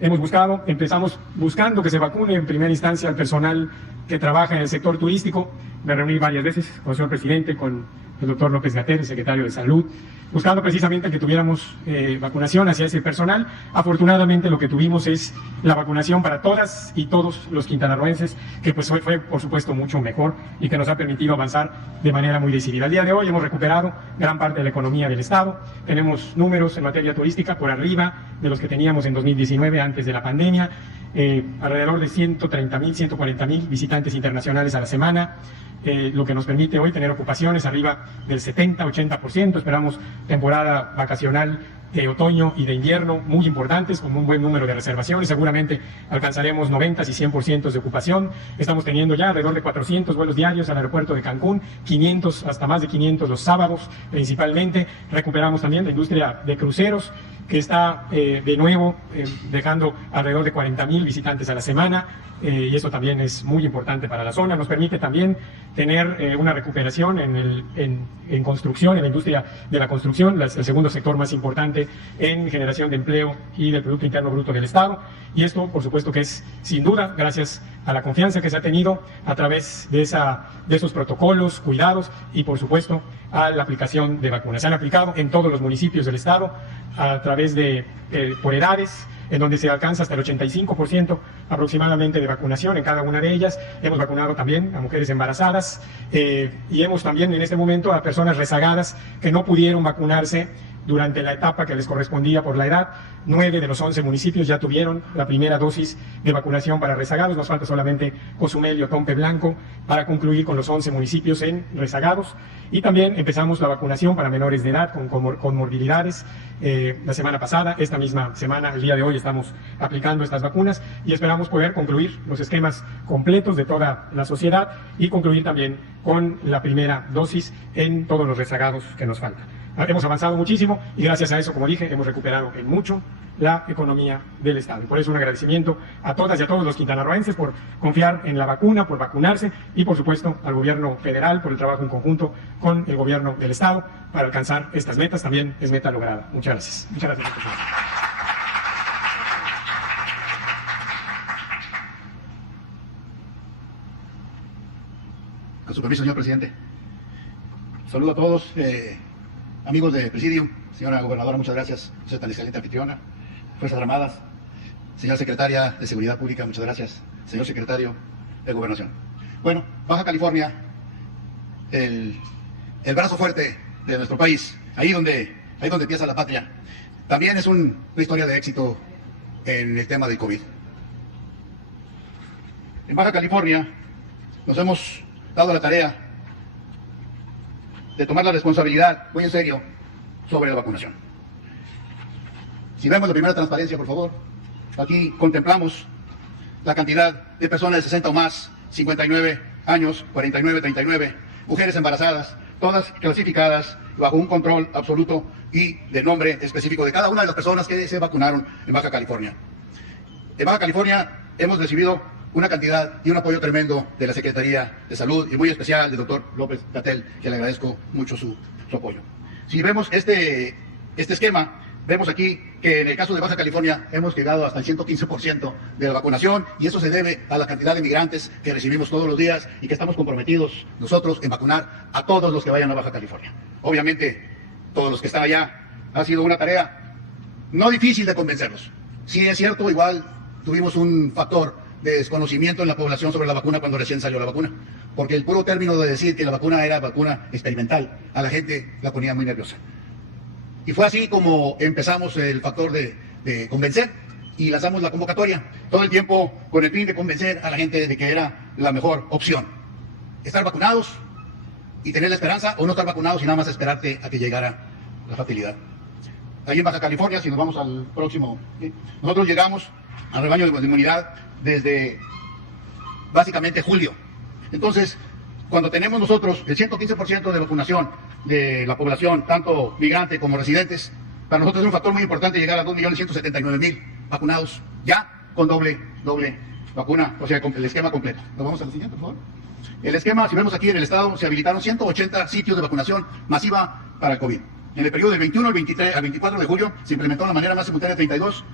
Empezamos buscando que se vacune en primera instancia al personal que trabaja en el sector turístico. Me reuní varias veces con el señor presidente, con el doctor López-Gatell, el secretario de Salud, buscando precisamente que tuviéramos vacunación hacia ese personal. Afortunadamente lo que tuvimos es la vacunación para todas y todos los quintanarroenses, que pues fue por supuesto mucho mejor y que nos ha permitido avanzar de manera muy decidida. Al día de hoy hemos recuperado gran parte de la economía del Estado, tenemos números en materia turística por arriba de los que teníamos en 2019 antes de la pandemia, alrededor de 130,000, 140,000 visitantes internacionales a la semana, lo que nos permite hoy tener ocupaciones arriba del 70-80%. Esperamos temporada vacacional de otoño y de invierno muy importantes, con un buen número de reservaciones. Seguramente alcanzaremos 90 y 100% de ocupación. Estamos teniendo ya alrededor de 400 vuelos diarios al aeropuerto de Cancún, 500, hasta más de 500 los sábados principalmente. Recuperamos también la industria de cruceros, que está de nuevo dejando alrededor de 40,000 visitantes a la semana, y eso también es muy importante para la zona. Nos permite también tener una recuperación en construcción, en la industria de la construcción, el segundo sector más importante en generación de empleo y del Producto Interno Bruto del Estado. Y esto, por supuesto, que es sin duda gracias a la confianza que se ha tenido a través de esos protocolos, cuidados y, por supuesto, a la aplicación de vacunas. Se han aplicado en todos los municipios del Estado a través de por edades, en donde se alcanza hasta el 85% aproximadamente de vacunación en cada una de ellas. Hemos vacunado también a mujeres embarazadas y hemos también en este momento a personas rezagadas que no pudieron vacunarse durante la etapa que les correspondía por la edad. 9 de los 11 municipios ya tuvieron la primera dosis de vacunación para rezagados. Nos falta solamente Cozumel y Otompe Blanco para concluir con los 11 municipios en rezagados. Y también empezamos la vacunación para menores de edad con morbilidades la semana pasada. Esta misma semana, el día de hoy, estamos aplicando estas vacunas y esperamos poder concluir los esquemas completos de toda la sociedad y concluir también con la primera dosis en todos los rezagados que nos faltan. Hemos avanzado muchísimo y gracias a eso, como dije, hemos recuperado en mucho la economía del Estado. Y por eso un agradecimiento a todas y a todos los quintanarroenses por confiar en la vacuna, por vacunarse y por supuesto al gobierno federal por el trabajo en conjunto con el gobierno del Estado para alcanzar estas metas. También es meta lograda. Muchas gracias. Muchas gracias. Con su permiso, señor presidente. Saludo a todos. Amigos de Presidium, señora gobernadora, muchas gracias por ser tan excelente anfitriona. Fuerzas Armadas, señora secretaria de Seguridad Pública, muchas gracias. Señor secretario de Gobernación. Bueno, Baja California, el brazo fuerte de nuestro país, ahí donde empieza la patria. También es una historia de éxito en el tema del COVID. En Baja California nos hemos dado la tarea de tomar la responsabilidad muy en serio sobre la vacunación. Si vemos la primera transparencia, por favor, aquí contemplamos la cantidad de personas de 60 o más, 59 años, 49, 39, mujeres embarazadas, todas clasificadas bajo un control absoluto y de nombre específico de cada una de las personas que se vacunaron en Baja California. En Baja California hemos recibido una cantidad y un apoyo tremendo de la Secretaría de Salud y muy especial del doctor López-Gatell, que le agradezco mucho su apoyo. Si vemos este esquema, vemos aquí que en el caso de Baja California hemos llegado hasta el 115% de la vacunación y eso se debe a la cantidad de migrantes que recibimos todos los días y que estamos comprometidos nosotros en vacunar a todos los que vayan a Baja California. Obviamente, todos los que están allá ha sido una tarea no difícil de convencerlos. Sí es cierto, igual tuvimos un factor de desconocimiento en la población sobre la vacuna cuando recién salió la vacuna, porque el puro término de decir que la vacuna era vacuna experimental, a la gente la ponía muy nerviosa. Y fue así como empezamos el factor de convencer y lanzamos la convocatoria, todo el tiempo con el fin de convencer a la gente de que era la mejor opción. Estar vacunados y tener la esperanza, o no estar vacunados y nada más esperarte a que llegara la fatalidad. Ahí en Baja California, si nos vamos al próximo, nosotros llegamos al rebaño de inmunidad desde básicamente julio. Entonces, cuando tenemos nosotros el 115% de vacunación de la población, tanto migrante como residentes, para nosotros es un factor muy importante llegar a 2.179.000 vacunados, ya con doble vacuna, o sea, con el esquema completo. Nos vamos a la siguiente, por favor. El esquema, si vemos aquí en el estado, se habilitaron 180 sitios de vacunación masiva para el COVID. En el periodo del 21 al 24 de julio se implementó de la manera más simultánea 32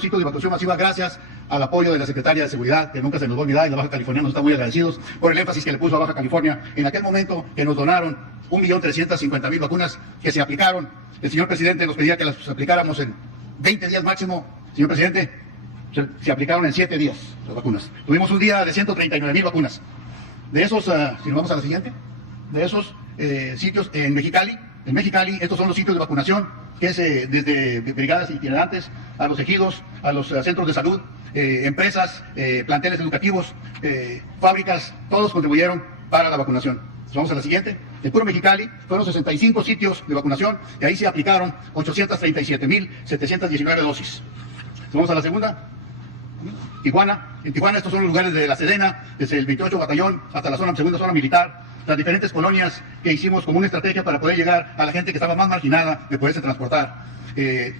sitios de vacunación masiva gracias al apoyo de la Secretaria de Seguridad, que nunca se nos va a olvidar, y la Baja California nos está muy agradecidos por el énfasis que le puso a Baja California en aquel momento que nos donaron 1.350.000 vacunas que se aplicaron. El señor presidente nos pedía que las aplicáramos en 20 días máximo. Señor presidente, se aplicaron en 7 días las vacunas. Tuvimos un día de 139.000 vacunas. De esos, si nos vamos a la siguiente, de esos sitios en Mexicali, estos son los sitios de vacunación, que es desde brigadas itinerantes a los ejidos, a los centros de salud, empresas, planteles educativos, fábricas, todos contribuyeron para la vacunación. Vamos a la siguiente. En puro Mexicali fueron 65 sitios de vacunación y ahí se aplicaron 837.719 dosis. Vamos a la segunda. Tijuana. En Tijuana estos son los lugares de la Sedena, desde el 28 batallón hasta la segunda zona militar, las diferentes colonias que hicimos como una estrategia para poder llegar a la gente que estaba más marginada de poderse transportar,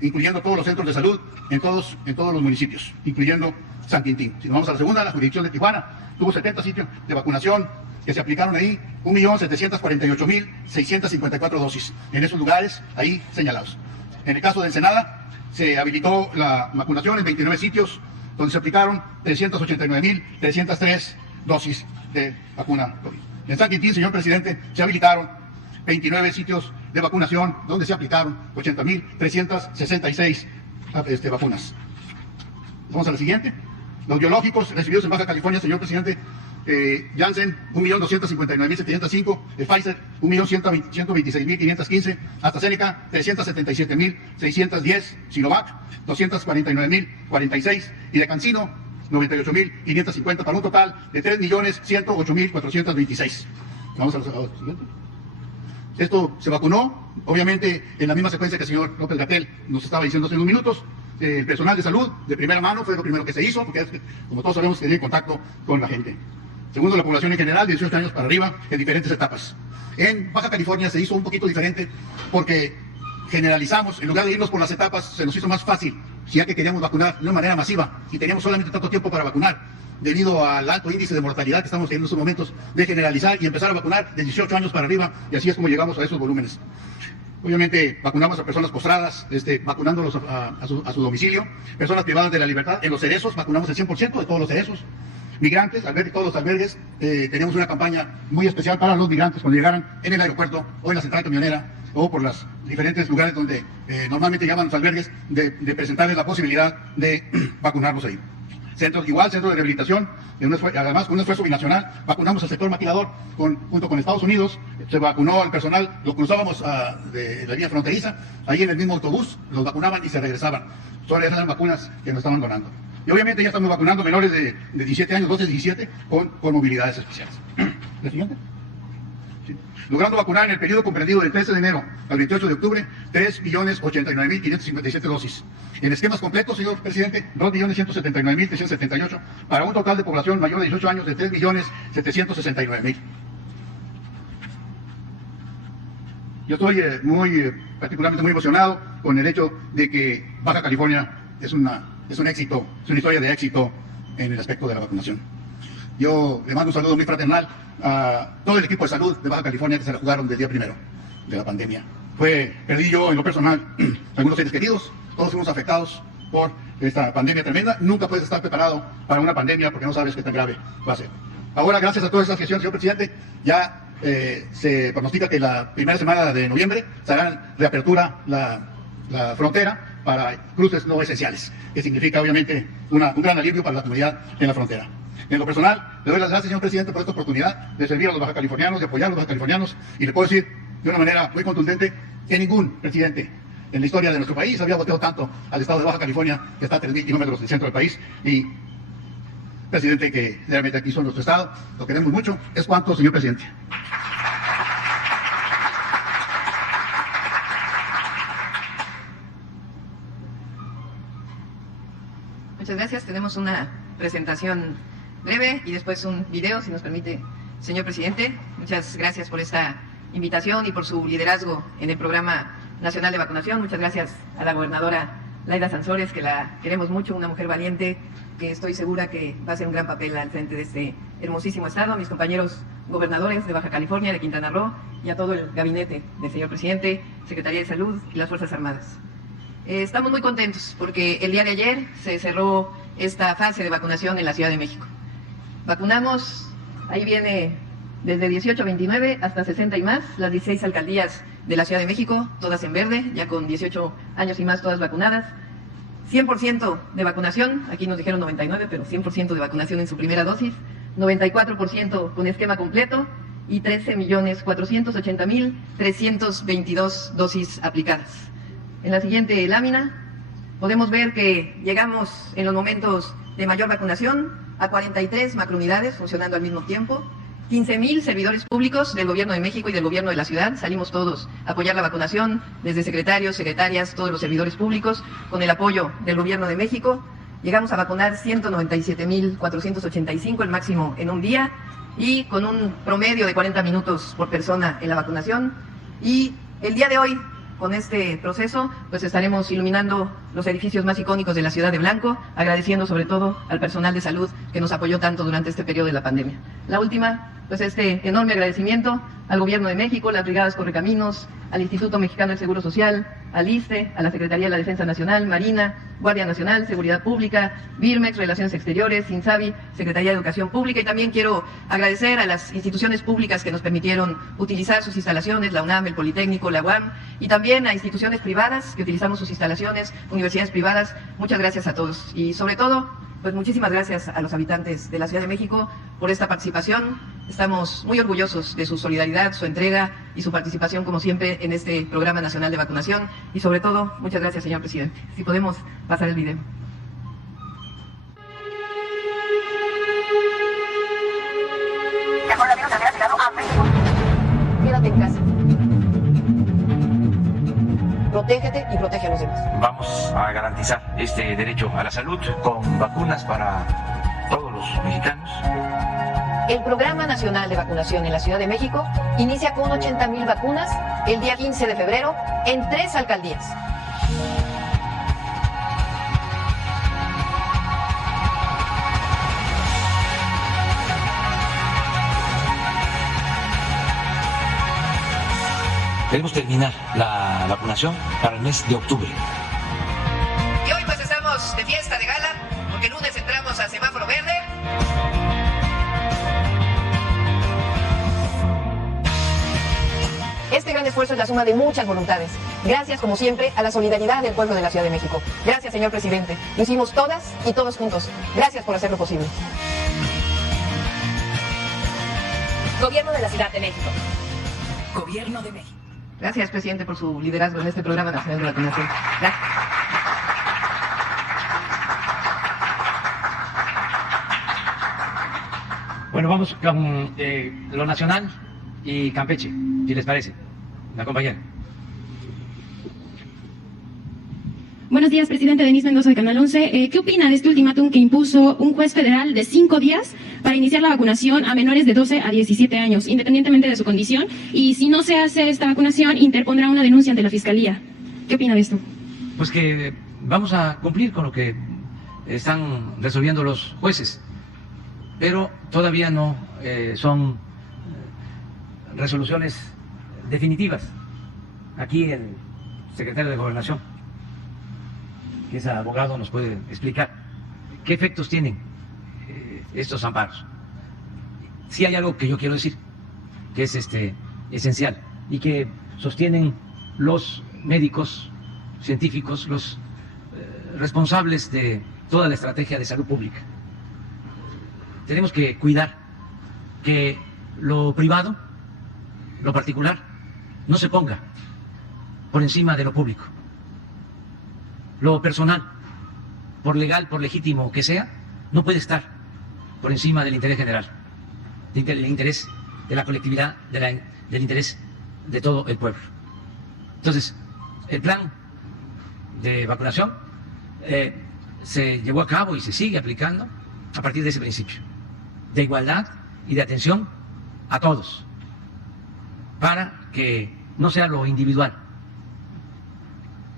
incluyendo todos los centros de salud en todos los municipios, incluyendo San Quintín. Si nos vamos a la segunda, la jurisdicción de Tijuana tuvo 70 sitios de vacunación que se aplicaron ahí, 1.748.654 dosis en esos lugares ahí señalados. En el caso de Ensenada, se habilitó la vacunación en 29 sitios, donde se aplicaron 389.303 dosis de vacuna COVID. En San Quintín, señor presidente, se habilitaron 29 sitios de vacunación, donde se aplicaron 80.366 vacunas. Vamos a la siguiente. Los biológicos recibidos en Baja California, señor presidente, Janssen, 1.259.705, Pfizer, 1.126.515, AstraZeneca, 377.610, Sinovac, 249.046, y de CanSino, 98.550, para un total de 3.108.426. Vamos a la siguiente. Esto se vacunó, obviamente, en la misma secuencia que el señor López-Gatell nos estaba diciendo hace unos minutos. El personal de salud, de primera mano, fue lo primero que se hizo, porque como todos sabemos, tenía contacto con la gente. Segundo, la población en general, de 18 años para arriba, en diferentes etapas. En Baja California se hizo un poquito diferente, porque generalizamos, en lugar de irnos por las etapas, se nos hizo más fácil, ya que queríamos vacunar de una manera masiva, y teníamos solamente tanto tiempo para vacunar, debido al alto índice de mortalidad que estamos teniendo en estos momentos, de generalizar y empezar a vacunar de 18 años para arriba, y así es como llegamos a esos volúmenes. Obviamente vacunamos a personas postradas, vacunándolos a su domicilio, personas privadas de la libertad. En los cerezos vacunamos el 100% de todos los cerezos. Migrantes, todos los albergues, tenemos una campaña muy especial para los migrantes cuando llegaran en el aeropuerto o en la central camionera o por los diferentes lugares donde normalmente llaman los albergues, de presentarles la posibilidad de vacunarlos ahí. Centros de rehabilitación, además con un esfuerzo binacional, vacunamos al sector maquilador junto con Estados Unidos, se vacunó al personal, lo cruzábamos de la línea fronteriza, ahí en el mismo autobús, los vacunaban y se regresaban. Son esas las vacunas que nos estaban donando. Y obviamente ya estamos vacunando menores de 17 años, 12, 17, con movilidades especiales. ¿La siguiente? Sí. Logrando vacunar en el periodo comprendido del 13 de enero al 28 de octubre, 3.089.557 dosis. En esquemas completos, señor presidente, 2.179.378, para un total de población mayor de 18 años de 3.769.000. Yo estoy particularmente muy emocionado con el hecho de que Baja California es un éxito, es una historia de éxito en el aspecto de la vacunación. Yo le mando un saludo muy fraternal a todo el equipo de salud de Baja California que se la jugaron del día primero de la pandemia. Perdí yo en lo personal algunos seres queridos, todos fuimos afectados por esta pandemia tremenda. Nunca puedes estar preparado para una pandemia porque no sabes qué tan grave va a ser. Ahora, gracias a todas estas gestiones, señor presidente, ya se pronostica que la primera semana de noviembre se hará reapertura la frontera para cruces no esenciales, que significa obviamente un gran alivio para la comunidad en la frontera. En lo personal, le doy las gracias, señor presidente, por esta oportunidad de servir a los bajacalifornianos, de apoyar a los bajacalifornianos, y le puedo decir de una manera muy contundente que ningún presidente en la historia de nuestro país. Había volteado tanto al estado de Baja California, que está a 3.000 kilómetros del centro del país. Y, presidente, que realmente aquí son nuestro estado, lo queremos mucho. ¿Es cuánto, señor presidente? Muchas gracias. Tenemos una presentación breve y después un video, si nos permite, señor presidente. Muchas gracias por esta invitación y por su liderazgo en el Programa Nacional de Vacunación. Muchas gracias a la gobernadora Laida Sansores, que la queremos mucho, una mujer valiente, que estoy segura que va a hacer un gran papel al frente de este hermosísimo estado, a mis compañeros gobernadores de Baja California, de Quintana Roo, y a todo el gabinete del señor presidente, Secretaría de Salud y las Fuerzas Armadas. Estamos muy contentos porque el día de ayer se cerró esta fase de vacunación en la Ciudad de México. Vacunamos, ahí viene, desde 18 a 29 hasta 60 y más, las 16 alcaldías de la Ciudad de México, todas en verde, ya con 18 años y más, todas vacunadas. 100% de vacunación, aquí nos dijeron 99, pero 100% de vacunación en su primera dosis, 94% con esquema completo y 13.480.322 dosis aplicadas. En la siguiente lámina podemos ver que llegamos en los momentos de mayor vacunación a 43 macrounidades funcionando al mismo tiempo, 15.000 servidores públicos del Gobierno de México y del Gobierno de la Ciudad. Salimos todos a apoyar la vacunación, desde secretarios, secretarias, todos los servidores públicos, con el apoyo del Gobierno de México. Llegamos a vacunar 197.485, el máximo en un día, y con un promedio de 40 minutos por persona en la vacunación. Y el día de hoy, con este proceso, pues estaremos iluminando los edificios más icónicos de la ciudad de blanco, agradeciendo sobre todo al personal de salud que nos apoyó tanto durante este periodo de la pandemia. La última, pues este enorme agradecimiento al Gobierno de México, las Brigadas Correcaminos, al Instituto Mexicano del Seguro Social, al ISSSTE, a la Secretaría de la Defensa Nacional, Marina, Guardia Nacional, Seguridad Pública, Birmex, Relaciones Exteriores, INSABI, Secretaría de Educación Pública, y también quiero agradecer a las instituciones públicas que nos permitieron utilizar sus instalaciones, la UNAM, el Politécnico, la UAM, y también a instituciones privadas que utilizamos sus instalaciones, universidades privadas. Muchas gracias a todos y sobre todo, pues muchísimas gracias a los habitantes de la Ciudad de México por esta participación. Estamos muy orgullosos de su solidaridad, su entrega y su participación, como siempre, en este Programa Nacional de Vacunación. Y sobre todo, muchas gracias, señor presidente. Si podemos pasar el video. Quédate en casa. Protégete y protege a los demás. Vamos a garantizar este derecho a la salud con vacunas para todos los mexicanos. El Programa Nacional de Vacunación en la Ciudad de México inicia con 80,000 vacunas el día 15 de febrero en 3 alcaldías. Queremos terminar la vacunación para el mes de octubre. Y hoy pues estamos de fiesta, de gala, porque el lunes entramos a semáforo verde. Este gran esfuerzo es la suma de muchas voluntades. Gracias, como siempre, a la solidaridad del pueblo de la Ciudad de México. Gracias, señor presidente. Lo hicimos todas y todos juntos. Gracias por hacerlo posible. Gobierno de la Ciudad de México. Gobierno de México. Gracias, presidente, por su liderazgo en este Programa Nacional de Vacunación. Gracias. Bueno, vamos con lo nacional y Campeche, si les parece. La compañera. Buenos días, presidente. Denise Mendoza de Canal 11. ¿Qué opina de este ultimátum que impuso un juez federal de 5 días para iniciar la vacunación a menores de 12 a 17 años, independientemente de su condición? Y si no se hace esta vacunación, interpondrá una denuncia ante la Fiscalía. ¿Qué opina de esto? Pues que vamos a cumplir con lo que están resolviendo los jueces, pero todavía no son resoluciones definitivas. Aquí el secretario de Gobernación, que es abogado, nos puede explicar qué efectos tienen estos amparos. Sí hay algo que yo quiero decir, que es esencial y que sostienen los médicos, científicos, los responsables de toda la estrategia de salud pública. Tenemos que cuidar que lo privado, lo particular, no se ponga por encima de lo público. lo personal, por legal, por legítimo que sea, no puede estar por encima del interés general, del interés de la colectividad, del interés de todo el pueblo. Entonces, el plan de vacunación se llevó a cabo y se sigue aplicando a partir de ese principio de igualdad y de atención a todos, para que no sea lo individual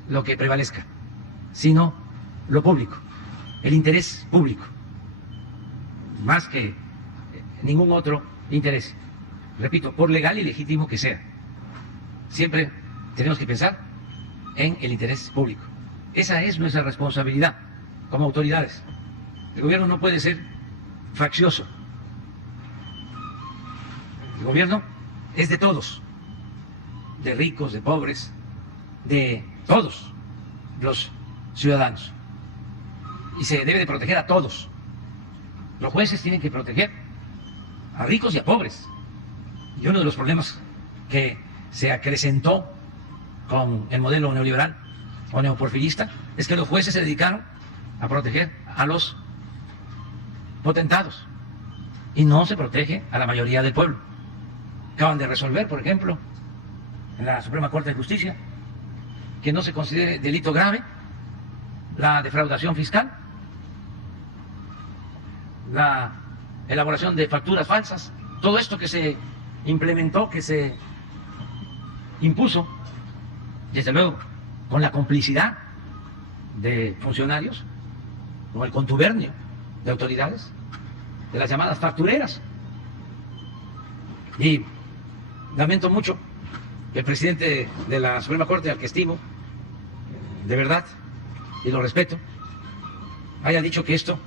lo que prevalezca, sino lo público, el interés público, más que ningún otro interés. Repito, por legal y legítimo que sea, siempre tenemos que pensar en el interés público. Esa es nuestra responsabilidad como autoridades. El gobierno no puede ser faccioso. El gobierno es de todos, de ricos, de pobres, de todos los ciudadanos. Y se debe de proteger a todos. Los jueces tienen que proteger a ricos y a pobres. Y uno de los problemas que se acrecentó con el modelo neoliberal o neoporfirista es que los jueces se dedicaron a proteger a los potentados y no se protege a la mayoría del pueblo. Acaban de resolver, por ejemplo, en la Suprema Corte de Justicia, que no se considere delito grave la defraudación fiscal, la elaboración de facturas falsas, todo esto que se implementó, que se impuso, desde luego, con la complicidad de funcionarios, con el contubernio de autoridades, de las llamadas factureras. Y lamento mucho que el presidente de la Suprema Corte, al que estimo, de verdad, y lo respeto, haya dicho que esto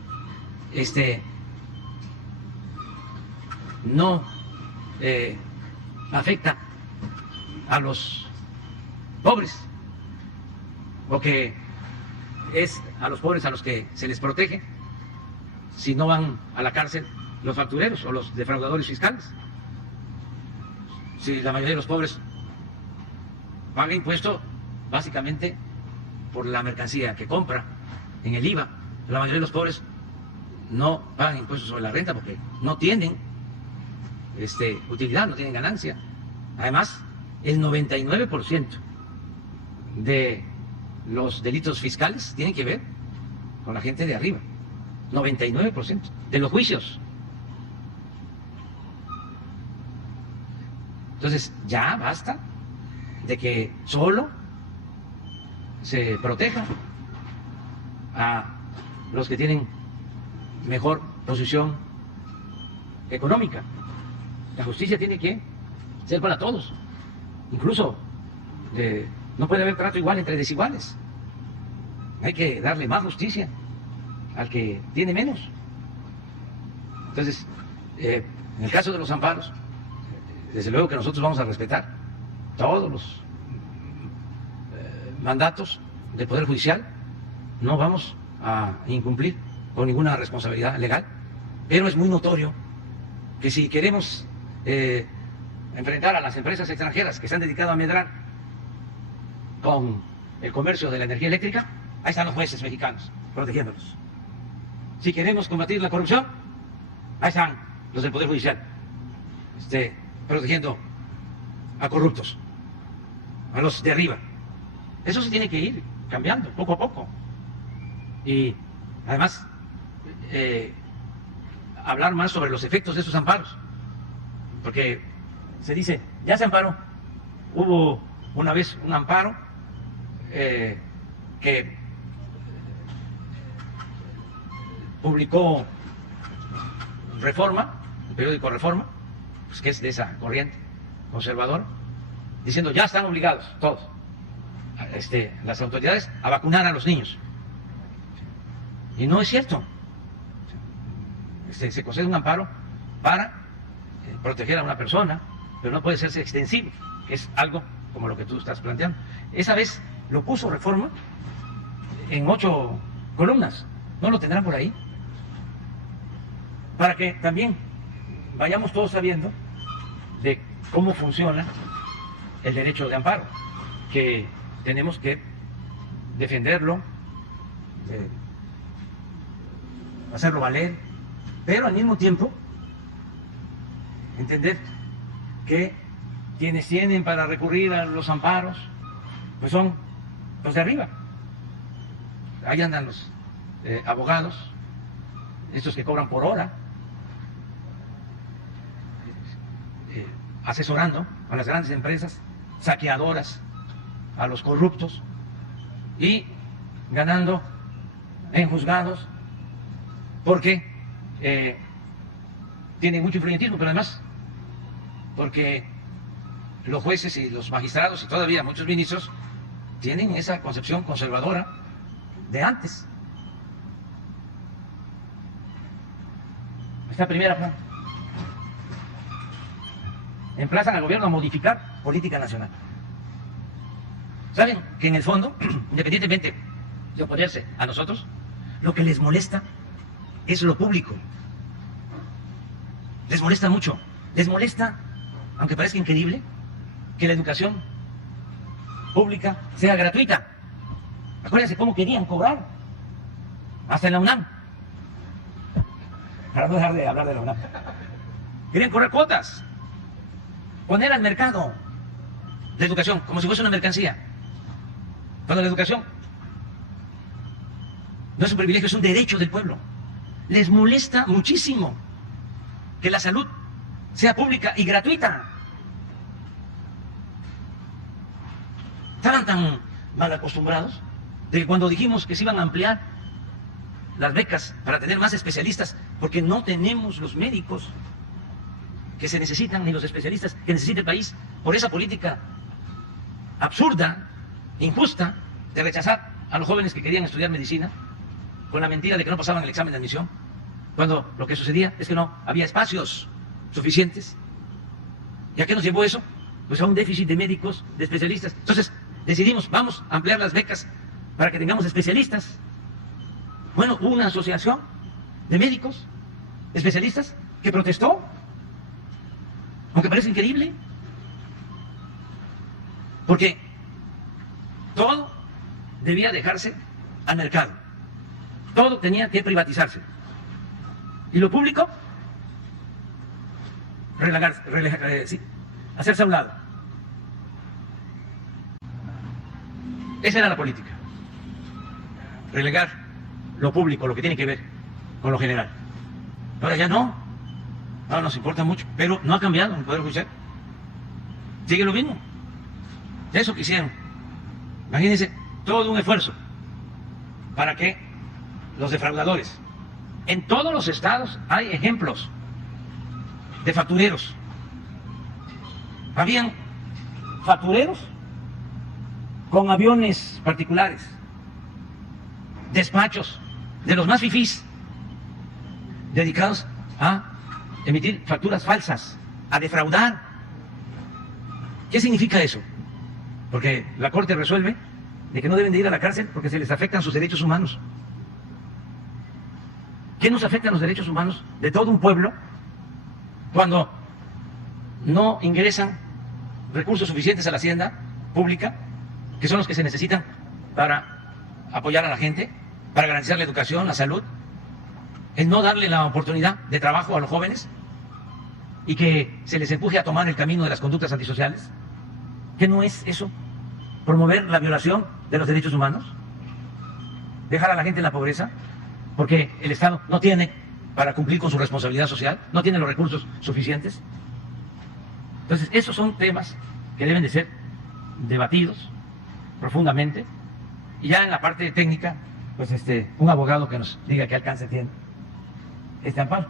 no afecta a los pobres, o que es a los pobres a los que se les protege si no van a la cárcel los factureros o los defraudadores fiscales. Si la mayoría de los pobres paga impuesto básicamente por la mercancía que compra en el IVA, la mayoría de los pobres no pagan impuestos sobre la renta porque no tienen utilidad, no tienen ganancia. Además, el 99% de los delitos fiscales tienen que ver con la gente de arriba. 99% de los juicios. Entonces, ya basta de que solo se proteja a los que tienen mejor posición económica. La justicia tiene que ser para todos. Incluso no puede haber trato igual entre desiguales. Hay que darle más justicia al que tiene menos. Entonces, en el caso de los amparos, desde luego que nosotros vamos a respetar todos los mandatos del Poder Judicial, no vamos a incumplir con ninguna responsabilidad legal, pero es muy notorio que si queremos enfrentar a las empresas extranjeras que se han dedicado a medrar con el comercio de la energía eléctrica, ahí están los jueces mexicanos protegiéndolos. Si queremos combatir la corrupción, ahí están los del Poder Judicial protegiendo a corruptos, a los de arriba. Eso se tiene que ir cambiando poco a poco. Y además, hablar más sobre los efectos de esos amparos, porque se dice, ya se amparó. Hubo una vez un amparo que publicó Reforma, el periódico Reforma, pues que es de esa corriente conservadora, diciendo ya están obligados todos, las autoridades, a vacunar a los niños. Y no es cierto. Se concede un amparo para proteger a una persona, pero no puede serse extensivo, que es algo como lo que tú estás planteando. Esa vez lo puso Reforma en 8 columnas, ¿no lo tendrán por ahí? Para que también vayamos todos sabiendo de cómo funciona el derecho de amparo, que tenemos que defenderlo, hacerlo valer, pero al mismo tiempo entender que quienes tienen para recurrir a los amparos pues son los de arriba. Ahí andan los abogados, estos que cobran por hora, asesorando a las grandes empresas saqueadoras, a los corruptos, y ganando en juzgados porque tienen mucho influyentismo, pero además porque los jueces y los magistrados y todavía muchos ministros tienen esa concepción conservadora de antes. Esta primera plan. Emplazan al gobierno a modificar política nacional. ¿Saben que en el fondo, independientemente de oponerse a nosotros, lo que les molesta es lo público? Les molesta mucho. Les molesta, aunque parezca increíble, que la educación pública sea gratuita. Acuérdense cómo querían cobrar, hasta en la UNAM, para no dejar de hablar de la UNAM. Querían cobrar cuotas, poner al mercado la educación como si fuese una mercancía, cuando la educación no es un privilegio, es un derecho del pueblo. Les molesta muchísimo que la salud sea pública y gratuita. Estaban tan mal acostumbrados de que cuando dijimos que se iban a ampliar las becas para tener más especialistas, porque no tenemos los médicos que se necesitan, ni los especialistas que necesita el país, por esa política absurda, injusta, de rechazar a los jóvenes que querían estudiar medicina, con la mentira de que no pasaban el examen de admisión, cuando lo que sucedía es que no había espacios suficientes. ¿Y a qué nos llevó eso? Pues a un déficit de médicos, de especialistas. Entonces decidimos, vamos a ampliar las becas para que tengamos especialistas. Bueno, hubo una asociación de médicos, especialistas, que protestó, aunque parece increíble, porque todo debía dejarse al mercado, todo tenía que privatizarse, y lo público hacerse a un lado. Esa era la política, relegar lo público, lo que tiene que ver con lo general. Ahora ya no, ahora nos importa mucho, pero no ha cambiado el Poder Judicial, sigue lo mismo. Eso que hicieron, imagínense, todo un esfuerzo para que los defraudadores, en todos los estados hay ejemplos de factureros. Habían factureros con aviones particulares, despachos de los más fifís, dedicados a emitir facturas falsas, a defraudar. ¿Qué significa eso? Porque la Corte resuelve de que no deben de ir a la cárcel porque se les afectan sus derechos humanos. ¿Qué nos afectan los derechos humanos de todo un pueblo cuando no ingresan recursos suficientes a la hacienda pública, que son los que se necesitan para apoyar a la gente, para garantizar la educación, la salud, en no darle la oportunidad de trabajo a los jóvenes y que se les empuje a tomar el camino de las conductas antisociales? ¿Qué no es eso? ¿Promover la violación de los derechos humanos? ¿Dejar a la gente en la pobreza? Porque el Estado no tiene para cumplir con su responsabilidad social, no tiene los recursos suficientes. Entonces, esos son temas que deben de ser debatidos profundamente, y ya en la parte técnica, pues un abogado que nos diga qué alcance tiene este amparo.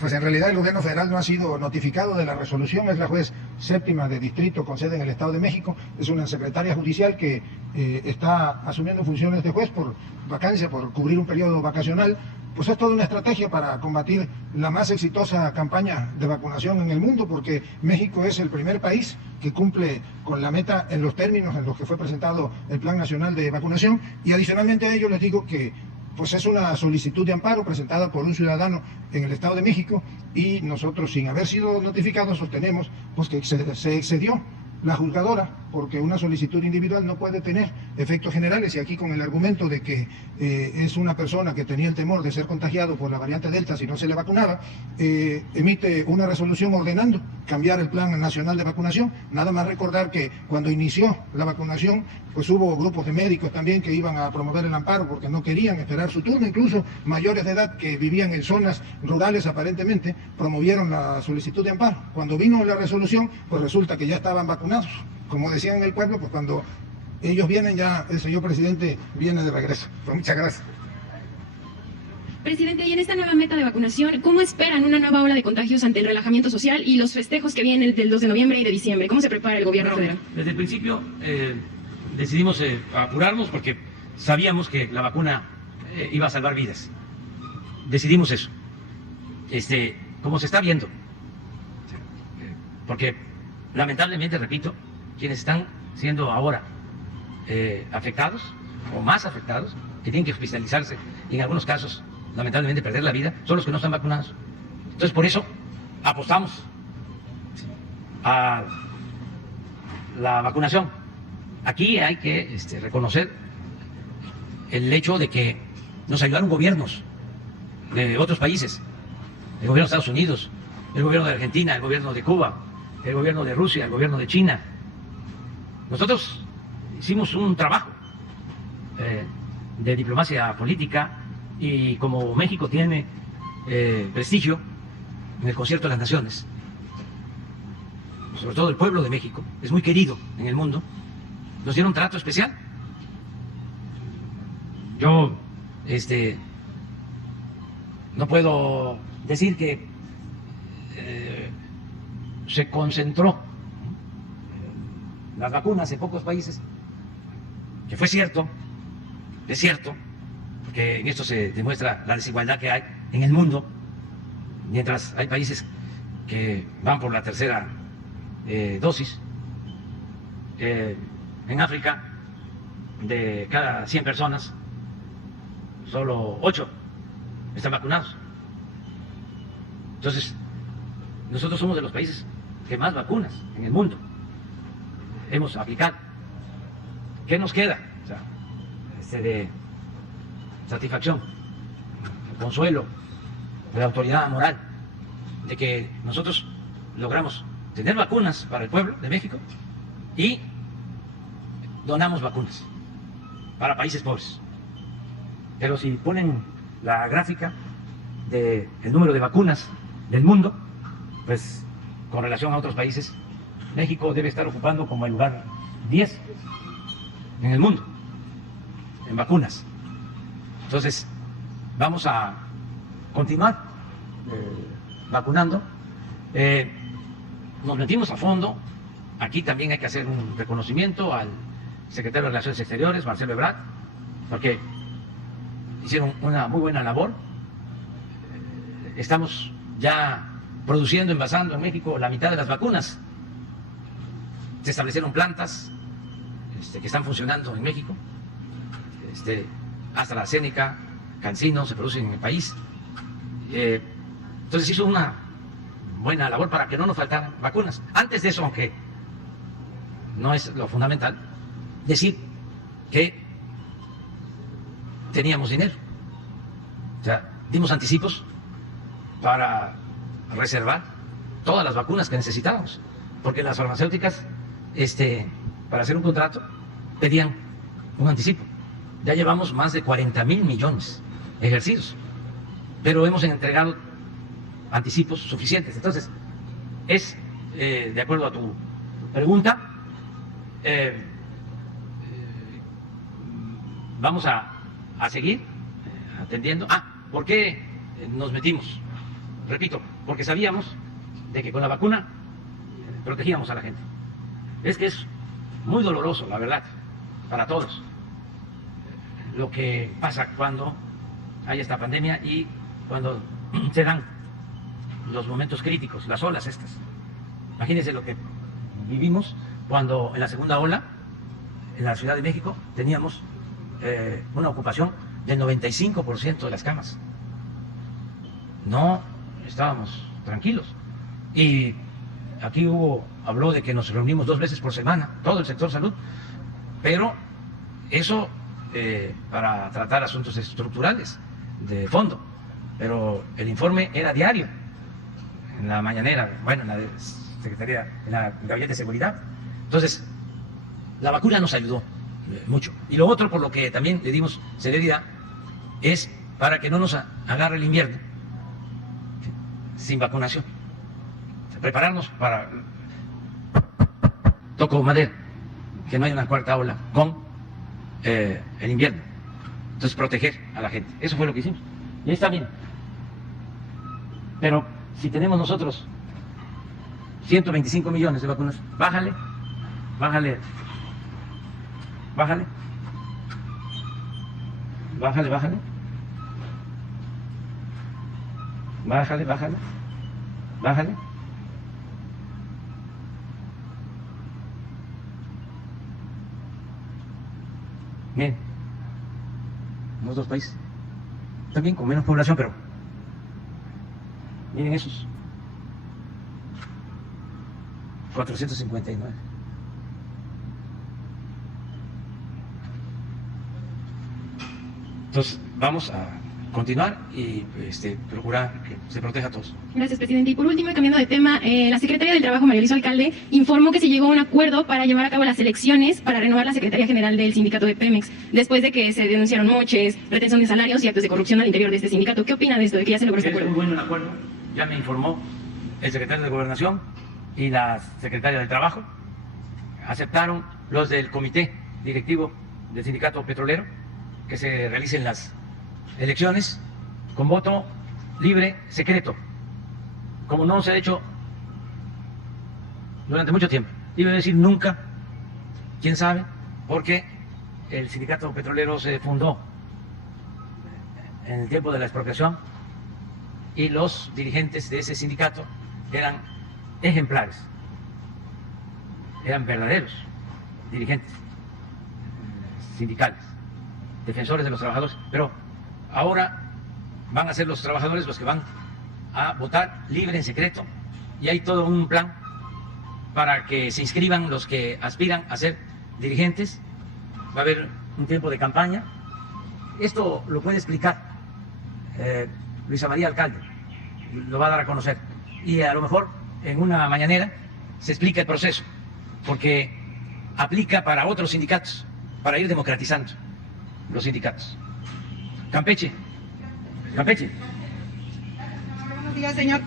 Pues en realidad el gobierno federal no ha sido notificado de la resolución, es la juez séptima de distrito con sede en el Estado de México, es una secretaria judicial que está asumiendo funciones de juez por vacancia, por cubrir un periodo vacacional. Pues es toda una estrategia para combatir la más exitosa campaña de vacunación en el mundo, porque México es el primer país que cumple con la meta en los términos en los que fue presentado el Plan Nacional de Vacunación, y adicionalmente a ello les digo que pues es una solicitud de amparo presentada por un ciudadano en el Estado de México, y nosotros, sin haber sido notificados, sostenemos pues que se excedió la juzgadora, porque una solicitud individual no puede tener efectos generales, y aquí con el argumento de que es una persona que tenía el temor de ser contagiado por la variante Delta si no se le vacunaba, emite una resolución ordenando cambiar el plan nacional de vacunación. Nada más recordar que cuando inició la vacunación, pues hubo grupos de médicos también que iban a promover el amparo porque no querían esperar su turno, incluso mayores de edad que vivían en zonas rurales aparentemente promovieron la solicitud de amparo. Cuando vino la resolución, pues resulta que ya estaban vacunados. Como decían en el pueblo, pues cuando ellos vienen ya el señor presidente viene de regreso. Pues muchas gracias. Presidente, y en esta nueva meta de vacunación, ¿cómo esperan una nueva ola de contagios ante el relajamiento social y los festejos que vienen del 2 de noviembre y de diciembre? ¿Cómo se prepara el gobierno federal? Desde el principio decidimos apurarnos porque sabíamos que la vacuna iba a salvar vidas. Decidimos eso. Como se está viendo. Porque lamentablemente, repito, quienes están siendo ahora afectados o más afectados, que tienen que hospitalizarse y en algunos casos lamentablemente perder la vida, son los que no están vacunados. Entonces por eso apostamos a la vacunación. Aquí hay que reconocer el hecho de que nos ayudaron gobiernos de otros países, el gobierno de Estados Unidos, el gobierno de Argentina, el gobierno de Cuba, el gobierno de Rusia, el gobierno de China. Nosotros hicimos un trabajo de diplomacia política, y como México tiene prestigio en el concierto de las naciones, sobre todo el pueblo de México es muy querido en el mundo, nos dieron trato especial. Yo no puedo decir que se concentró las vacunas en pocos países, que fue cierto, es cierto, porque en esto se demuestra la desigualdad que hay en el mundo, mientras hay países que van por la tercera dosis. En África, de cada 100 personas, solo 8 están vacunados. Entonces, nosotros somos de los países que más vacunas en el mundo hemos aplicado. ¿Qué nos queda? O sea, de satisfacción, consuelo, de autoridad moral, de que nosotros logramos tener vacunas para el pueblo de México y donamos vacunas para países pobres. Pero si ponen la gráfica del número de vacunas del mundo, pues con relación a otros países, México debe estar ocupando como el lugar 10 en el mundo en vacunas. Entonces, vamos a continuar vacunando. Nos metimos a fondo. Aquí también hay que hacer un reconocimiento al secretario de Relaciones Exteriores, Marcelo Ebrard, porque hicieron una muy buena labor. Estamos ya produciendo, envasando en México la mitad de las vacunas. Se establecieron plantas que están funcionando en México. AstraZeneca, CanSino se producen en el país. Entonces hizo una buena labor para que no nos faltaran vacunas. Antes de eso, aunque no es lo fundamental, decir que teníamos dinero. O sea, dimos anticipos para reservar todas las vacunas que necesitábamos, porque las farmacéuticas, para hacer un contrato, pedían un anticipo. Ya llevamos más de 40,000 millones ejercidos, pero hemos entregado anticipos suficientes. Entonces, es, de acuerdo a tu pregunta, vamos a seguir atendiendo. ¿Por qué nos metimos? Repito, porque sabíamos de que con la vacuna protegíamos a la gente. Es que es muy doloroso, la verdad, para todos, lo que pasa cuando hay esta pandemia y cuando se dan los momentos críticos, las olas estas. Imagínense lo que vivimos cuando en la segunda ola, en la Ciudad de México, teníamos una ocupación del 95% de las camas. No estábamos tranquilos. Y aquí habló de que nos reunimos 2 veces por semana, todo el sector salud, pero eso para tratar asuntos estructurales de fondo, pero el informe era diario, en la mañanera, bueno, en la Secretaría, en la Gabinete de Seguridad. Entonces, la vacuna nos ayudó mucho. Y lo otro, por lo que también le dimos celeridad, es para que no nos agarre el invierno sin vacunación. Prepararnos para, toco madera, que no haya una cuarta ola con el invierno. Entonces, proteger a la gente. Eso fue lo que hicimos. Y ahí está bien. Pero si tenemos nosotros 125 millones de vacunas, bájale, bájale, bájale, bájale, bájale, bájale, bájale, bájale. Miren, los 2 países, también con menos población, pero miren esos, 459. Entonces, vamos a continuar y procurar que se proteja a todos. Gracias, presidente. Y por último, cambiando de tema, la Secretaría del Trabajo, María Luisa Alcalde, informó que se llegó a un acuerdo para llevar a cabo las elecciones para renovar la Secretaría General del Sindicato de Pemex, después de que se denunciaron moches, retención de salarios y actos de corrupción al interior de este sindicato. ¿Qué opina de esto, de que ya se logró este acuerdo? Es muy bueno el acuerdo. Ya me informó el secretario de Gobernación y la secretaria del Trabajo. Aceptaron los del comité directivo del sindicato petrolero que se realicen las elecciones con voto libre, secreto, como no se ha hecho durante mucho tiempo. Iba a decir nunca, quién sabe, porque el sindicato petrolero se fundó en el tiempo de la expropiación y los dirigentes de ese sindicato eran ejemplares, eran verdaderos dirigentes sindicales, defensores de los trabajadores, pero ahora van a ser los trabajadores los que van a votar libre en secreto y hay todo un plan para que se inscriban los que aspiran a ser dirigentes. Va a haber un tiempo de campaña. Esto lo puede explicar Luisa María Alcalde, lo va a dar a conocer y a lo mejor en una mañanera se explica el proceso, porque aplica para otros sindicatos, para ir democratizando los sindicatos. Campeche. Buenos días, señor.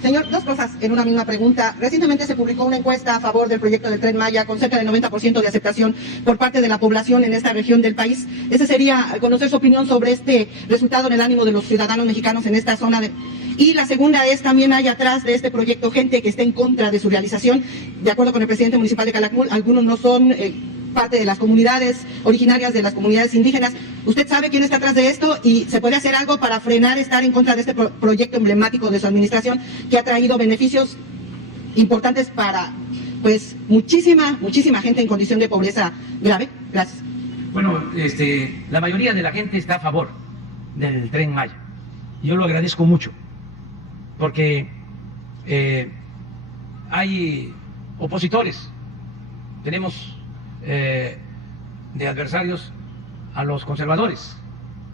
Señor, 2 cosas en una misma pregunta. Recientemente se publicó una encuesta a favor del proyecto del Tren Maya con cerca del 90% de aceptación por parte de la población en esta región del país. Ese sería conocer su opinión sobre este resultado en el ánimo de los ciudadanos mexicanos en esta zona. Y la segunda es, también hay atrás de este proyecto gente que está en contra de su realización. De acuerdo con el presidente municipal de Calakmul, algunos no son parte de las comunidades originarias, de las comunidades indígenas. ¿Usted sabe quién está atrás de esto y se puede hacer algo para frenar estar en contra de este proyecto emblemático de su administración que ha traído beneficios importantes para pues muchísima gente en condición de pobreza grave? Gracias. Bueno, la mayoría de la gente está a favor del Tren Maya. Yo lo agradezco mucho porque hay opositores, tenemos de adversarios a los conservadores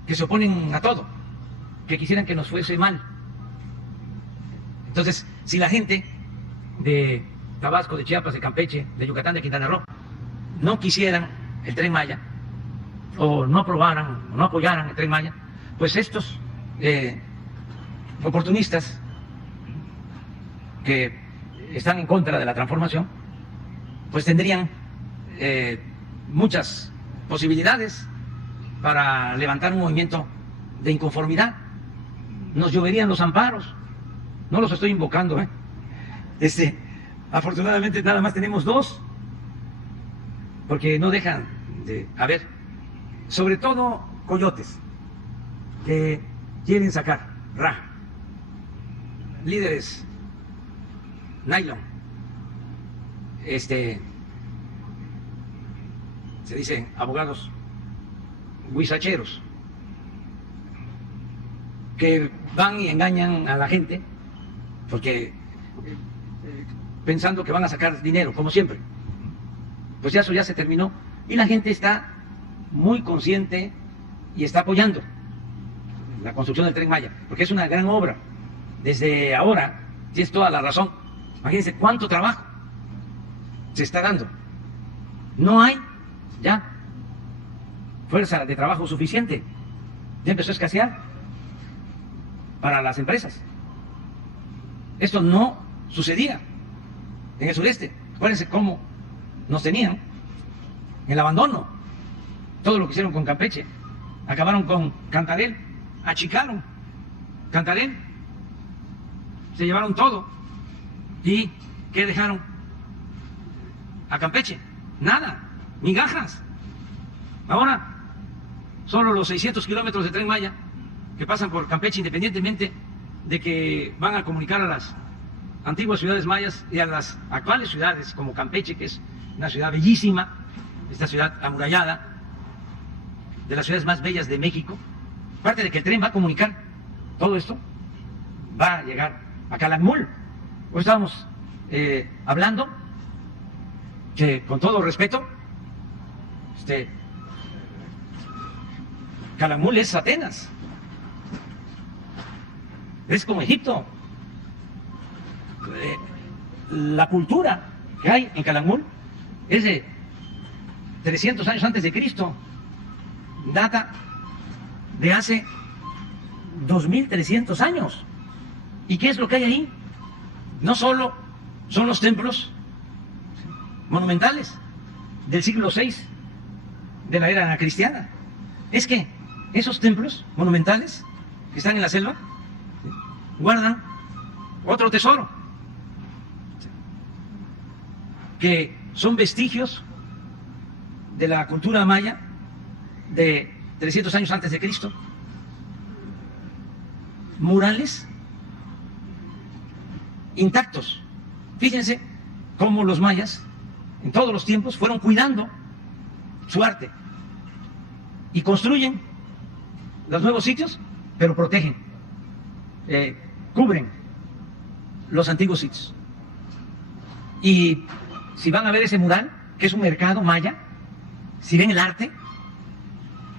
que se oponen a todo, que quisieran que nos fuese mal. Entonces, si la gente de Tabasco, de Chiapas, de Campeche, de Yucatán, de Quintana Roo no quisieran el Tren Maya o no aprobaran o no apoyaran el Tren Maya, pues estos oportunistas que están en contra de la transformación pues tendrían muchas posibilidades para levantar un movimiento de inconformidad. Nos lloverían los amparos. No los estoy invocando, afortunadamente nada más tenemos 2, porque no dejan de haber, sobre todo coyotes, que quieren sacar raja, líderes nylon, se dicen abogados huizacheros, que van y engañan a la gente, porque pensando que van a sacar dinero, como siempre. Pues ya eso ya se terminó y la gente está muy consciente y está apoyando la construcción del Tren Maya, porque es una gran obra. Desde ahora, tienes toda la razón. Imagínense cuánto trabajo se está dando. No hay ya fuerza de trabajo suficiente. Ya empezó a escasear para las empresas. Esto no sucedía en el sureste. Acuérdense cómo nos tenían en el abandono. Todo lo que hicieron con Campeche. Acabaron con Cantarell, achicaron Cantarell, se llevaron todo. ¿Y qué dejaron a Campeche? Nada, migajas. Ahora, solo los 600 kilómetros de Tren Maya que pasan por Campeche, independientemente de que van a comunicar a las antiguas ciudades mayas y a las actuales ciudades como Campeche, que es una ciudad bellísima, esta ciudad amurallada, de las ciudades más bellas de México. Aparte de que el tren va a comunicar todo esto, va a llegar a Calakmul. Hoy estábamos hablando que, con todo respeto, Calakmul es Atenas, es como Egipto. La cultura que hay en Calakmul es de 300 años antes de Cristo, data de hace 2300 años. ¿Y qué es lo que hay ahí? No solo son los templos monumentales del siglo VI de la era cristiana, es que esos templos monumentales que están en la selva guardan otro tesoro, que son vestigios de la cultura maya de 300 años antes de Cristo, murales intactos. Fíjense cómo los mayas en todos los tiempos fueron cuidando su arte y construyen los nuevos sitios, pero protegen, cubren los antiguos sitios. Y si van a ver ese mural, que es un mercado maya, si ven el arte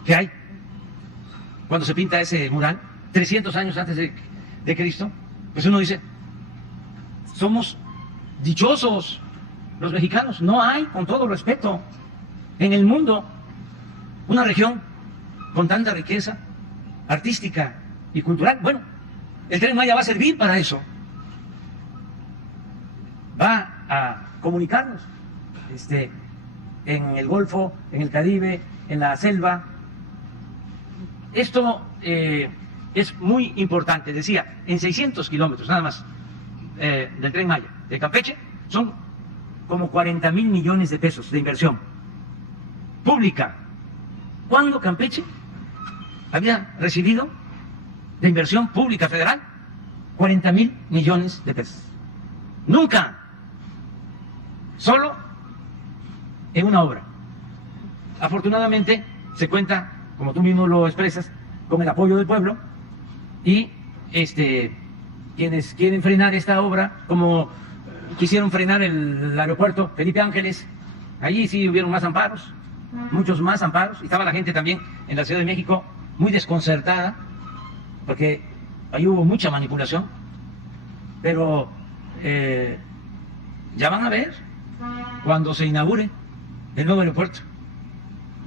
que hay cuando se pinta ese mural, 300 años antes de Cristo, pues uno dice, somos dichosos los mexicanos. No hay, con todo respeto, en el mundo una región con tanta riqueza artística y cultural. Bueno, el Tren Maya va a servir para eso. Va a comunicarnos en el Golfo, en el Caribe, en la selva. Esto es muy importante. Decía, en 600 kilómetros nada más del Tren Maya, de Campeche, son como 40,000 millones de pesos de inversión pública. ¿Cuándo Campeche había recibido de inversión pública federal 40,000 millones de pesos? Nunca. Solo en una obra. Afortunadamente se cuenta, como tú mismo lo expresas, con el apoyo del pueblo y quienes quieren frenar esta obra, como quisieron frenar el aeropuerto Felipe Ángeles, allí sí hubieron más amparos, muchos más amparos, y estaba la gente también en la Ciudad de México muy desconcertada, porque ahí hubo mucha manipulación, pero ya van a ver cuando se inaugure el nuevo aeropuerto,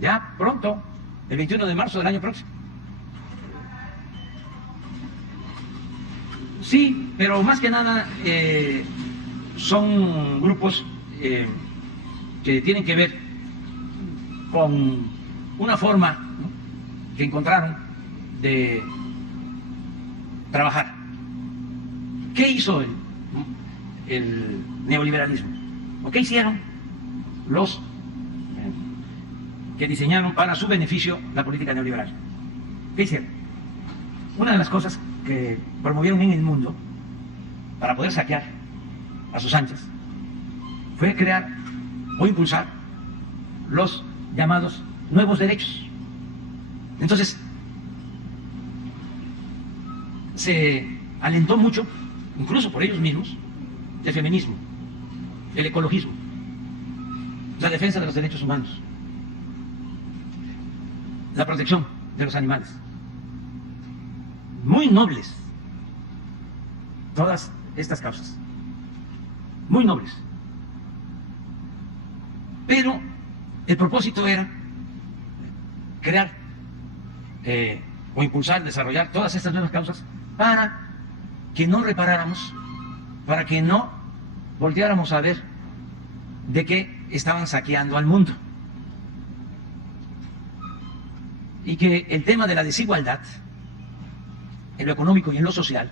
ya pronto, el 21 de marzo del año próximo. Sí, pero más que nada son grupos que tienen que ver con una forma, ¿no?, que encontraron de trabajar. ¿Qué hizo el neoliberalismo? ¿O qué hicieron los que diseñaron para su beneficio la política neoliberal? ¿Qué hicieron? Una de las cosas que promovieron en el mundo para poder saquear a sus anchas fue crear o impulsar los llamados nuevos derechos. Entonces se alentó mucho, incluso por ellos mismos, el feminismo, el ecologismo, la defensa de los derechos humanos, la protección de los animales. Muy nobles todas estas causas, muy nobles. Pero el propósito era crear o impulsar, desarrollar todas estas nuevas causas para que no reparáramos, para que no volteáramos a ver de que estaban saqueando al mundo. Y que el tema de la desigualdad, en lo económico y en lo social,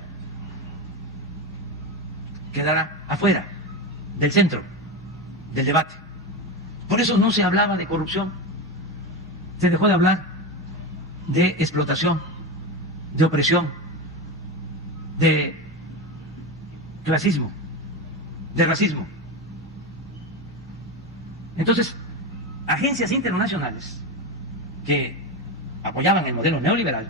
quedara afuera del centro del debate. Por eso no se hablaba de corrupción, se dejó de hablar de explotación, de opresión, de clasismo, de racismo. Entonces, agencias internacionales que apoyaban el modelo neoliberal,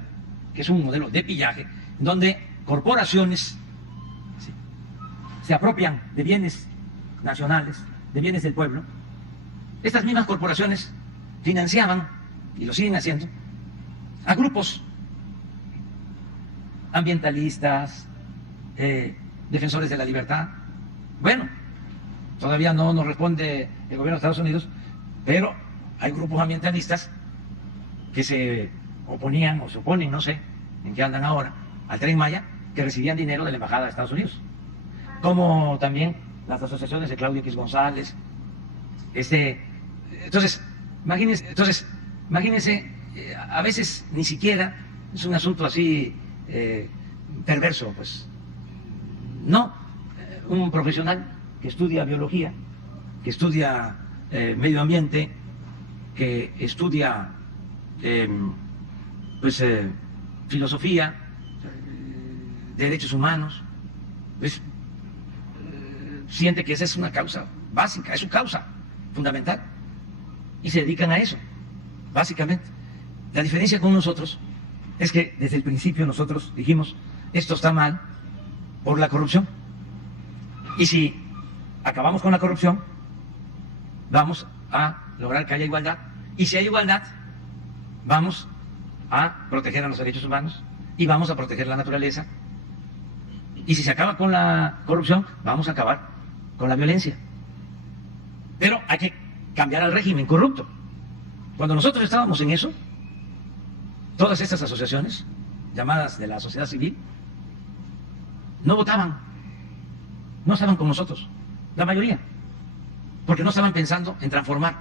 que es un modelo de pillaje, donde corporaciones se apropian de bienes nacionales, de bienes del pueblo. Estas mismas corporaciones financiaban, y lo siguen haciendo, a grupos ambientalistas, defensores de la libertad. Bueno, todavía no nos responde el gobierno de Estados Unidos, pero hay grupos ambientalistas que se oponían o se oponen, no sé en qué andan ahora, al Tren Maya, que recibían dinero de la Embajada de Estados Unidos. Como también las asociaciones de Claudio X González. Entonces, imagínense, a veces ni siquiera es un asunto así perverso, pues. No, un profesional que estudia biología, que estudia medio ambiente, que estudia filosofía, derechos humanos, pues siente que esa es una causa básica, es su causa fundamental, y se dedican a eso, básicamente. La diferencia con nosotros es que desde el principio nosotros dijimos, esto está mal por la corrupción, y si acabamos con la corrupción, vamos a lograr que haya igualdad, y si hay igualdad, vamos a proteger a los derechos humanos, y vamos a proteger la naturaleza, y si se acaba con la corrupción, vamos a acabar con la violencia. Pero hay que cambiar al régimen corrupto. Cuando nosotros estábamos en eso, todas estas asociaciones, llamadas de la sociedad civil, no votaban, no estaban con nosotros, la mayoría, porque no estaban pensando en transformar.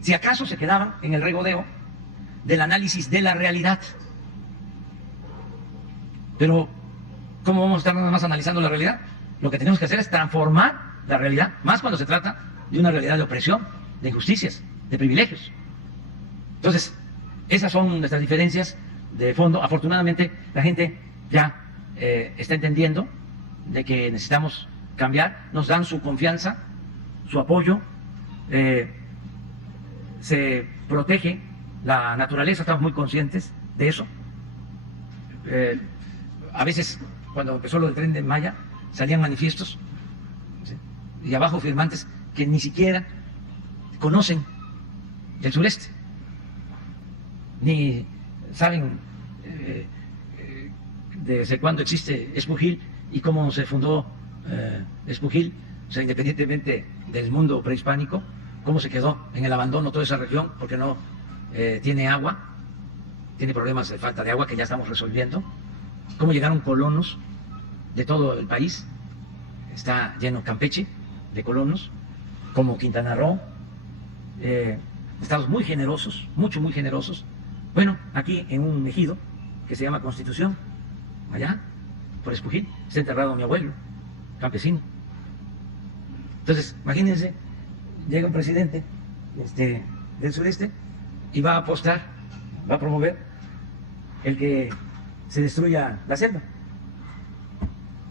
Si acaso se quedaban en el regodeo del análisis de la realidad. Pero, ¿cómo vamos a estar nada más analizando la realidad? Lo que tenemos que hacer es transformar la realidad, más cuando se trata de una realidad de opresión, de injusticias, de privilegios. Entonces, esas son nuestras diferencias de fondo. Afortunadamente, la gente ya está entendiendo de que necesitamos cambiar, nos dan su confianza, su apoyo, se protege la naturaleza, estamos muy conscientes de eso. A veces, cuando empezó lo del Tren de Maya, salían manifiestos, ¿sí?, y abajo firmantes que ni siquiera conocen el sureste, ni saben desde cuándo existe Espujil y cómo se fundó Espujil, o sea, independientemente del mundo prehispánico, cómo se quedó en el abandono toda esa región, porque no tiene agua, tiene problemas de falta de agua que ya estamos resolviendo, cómo llegaron colonos de todo el país, está lleno Campeche de colonos, como Quintana Roo, estados muy generosos, muy generosos. Bueno, aquí en un ejido que se llama Constitución, allá, por Espujil, está enterrado mi abuelo, campesino. Entonces, imagínense, llega un presidente del sureste y va a apostar, va a promover el que se destruya la selva.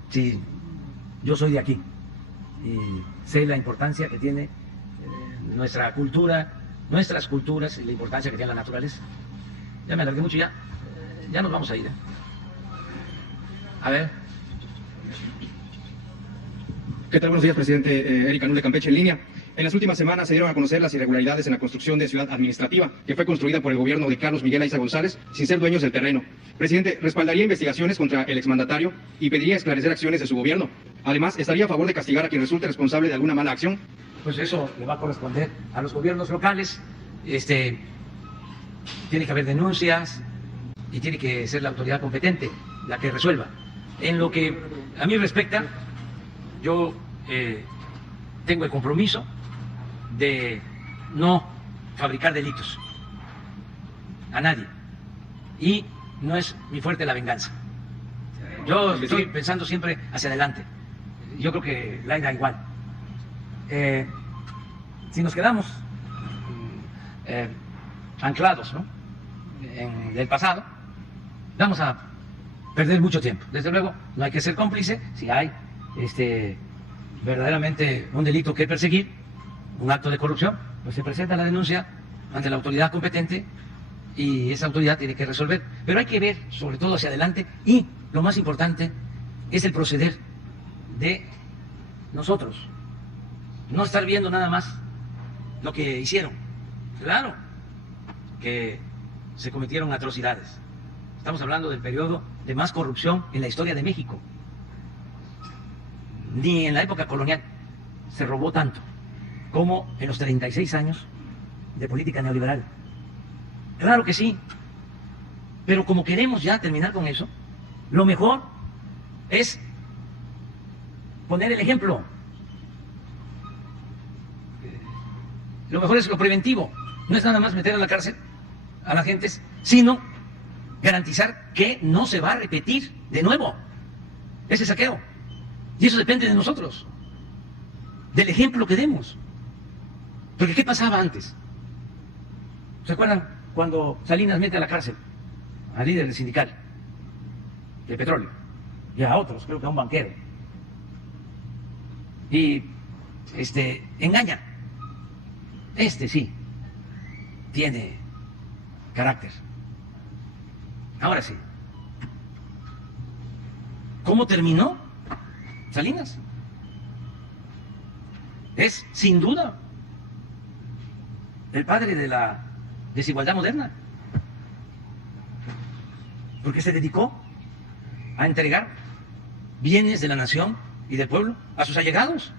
Si yo soy de aquí y sé la importancia que tiene nuestra cultura, nuestras culturas y la importancia que tiene la naturaleza. Ya me alargué mucho, ya nos vamos a ir. A ver. ¿Qué tal? Buenos días, presidente. Eric Anul de Campeche en línea. En las últimas semanas se dieron a conocer las irregularidades en la construcción de Ciudad Administrativa, que fue construida por el gobierno de Carlos Miguel Aiza González sin ser dueños del terreno. Presidente, ¿respaldaría investigaciones contra el exmandatario y pediría esclarecer acciones de su gobierno? Además, ¿estaría a favor de castigar a quien resulte responsable de alguna mala acción? Pues eso le va a corresponder a los gobiernos locales. Tiene que haber denuncias y tiene que ser la autoridad competente la que resuelva. En lo que a mí respecta, yo tengo el compromiso de no fabricar delitos a nadie y no es mi fuerte la venganza. Yo estoy pensando siempre hacia adelante. Yo creo que la da igual. Si nos quedamos anclados, ¿no?, en el pasado, vamos a perder mucho tiempo. Desde luego, no hay que ser cómplice. Si hay verdaderamente un delito que perseguir, un acto de corrupción, pues se presenta la denuncia ante la autoridad competente y esa autoridad tiene que resolver. Pero hay que ver sobre todo hacia adelante y lo más importante es el proceder de nosotros. No estar viendo nada más lo que hicieron. Claro que se cometieron atrocidades. Estamos hablando del periodo de más corrupción en la historia de México. Ni en la época colonial se robó tanto como en los 36 años de política neoliberal. Claro que sí, pero como queremos ya terminar con eso, lo mejor es poner el ejemplo. Lo mejor es lo preventivo, no es nada más meter a la cárcel a la gente, sino garantizar que no se va a repetir de nuevo ese saqueo. Y eso depende de nosotros, del ejemplo que demos. Porque ¿qué pasaba antes? ¿Se acuerdan cuando Salinas mete a la cárcel al líder del sindical de petróleo y a otros, creo que a un banquero? Y engaña. Sí tiene carácter. Ahora sí. ¿Cómo terminó Salinas? Es, sin duda, el padre de la desigualdad moderna. Porque se dedicó a entregar bienes de la nación y del pueblo a sus allegados.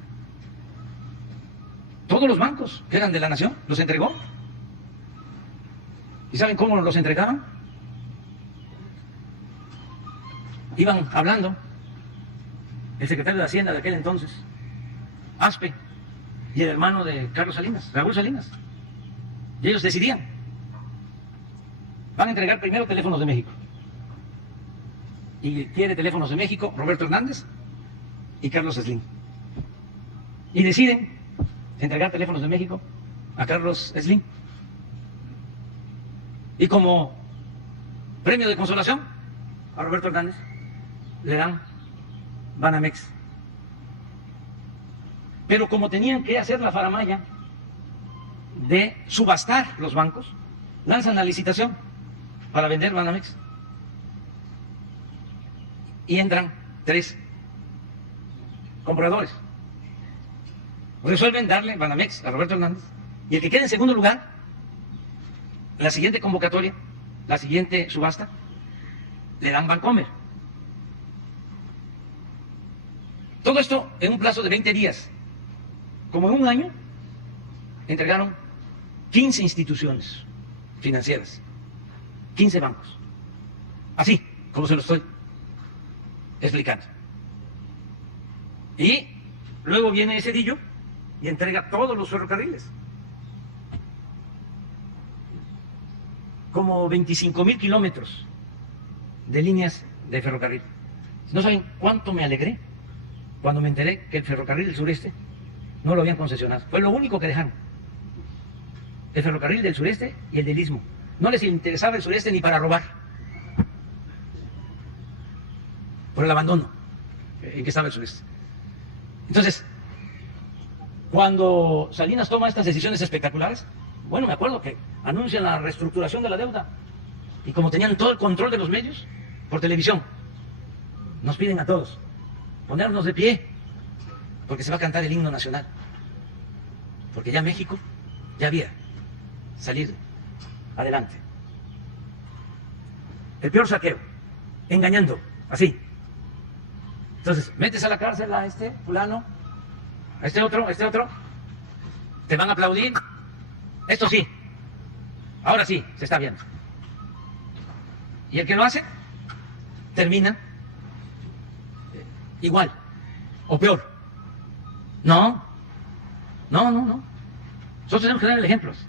Todos los bancos que eran de la nación los entregó. ¿Y saben cómo los entregaban? Iban hablando el secretario de Hacienda de aquel entonces, Aspe, y el hermano de Carlos Salinas, Raúl Salinas. Y ellos decidían. Van a entregar primero Teléfonos de México. Y quiere Teléfonos de México Roberto Hernández y Carlos Slim. Y deciden entregar Teléfonos de México a Carlos Slim. Y como premio de consolación a Roberto Hernández le dan Banamex. Pero como tenían que hacer la faramalla de subastar los bancos, lanzan la licitación para vender Banamex y entran 3 compradores. Resuelven darle Banamex a Roberto Hernández y el que quede en segundo lugar, la siguiente convocatoria, la siguiente subasta, le dan Bancomer. Todo esto en un plazo de 20 días. Como en un año, entregaron 15 instituciones financieras, 15 bancos. Así, como se lo estoy explicando. Y luego viene Cedillo y entrega todos los ferrocarriles. Como 25,000 kilómetros de líneas de ferrocarril. ¿No saben cuánto me alegré cuando me enteré que el ferrocarril del sureste no lo habían concesionado? Fue lo único que dejaron. El ferrocarril del sureste y el del istmo. No les interesaba el sureste ni para robar. Por el abandono en que estaba el sureste. Entonces, cuando Salinas toma estas decisiones espectaculares, bueno, me acuerdo que anuncian la reestructuración de la deuda. Y como tenían todo el control de los medios, por televisión, nos piden a todos ponernos de pie porque se va a cantar el himno nacional, porque ya México ya había salido adelante. El peor saqueo, engañando, así. Entonces, metes a la cárcel a este fulano, a este otro, te van a aplaudir. Esto sí, ahora sí, se está viendo. Y el que lo hace, termina igual, o peor. No. Nosotros tenemos que dar ejemplos.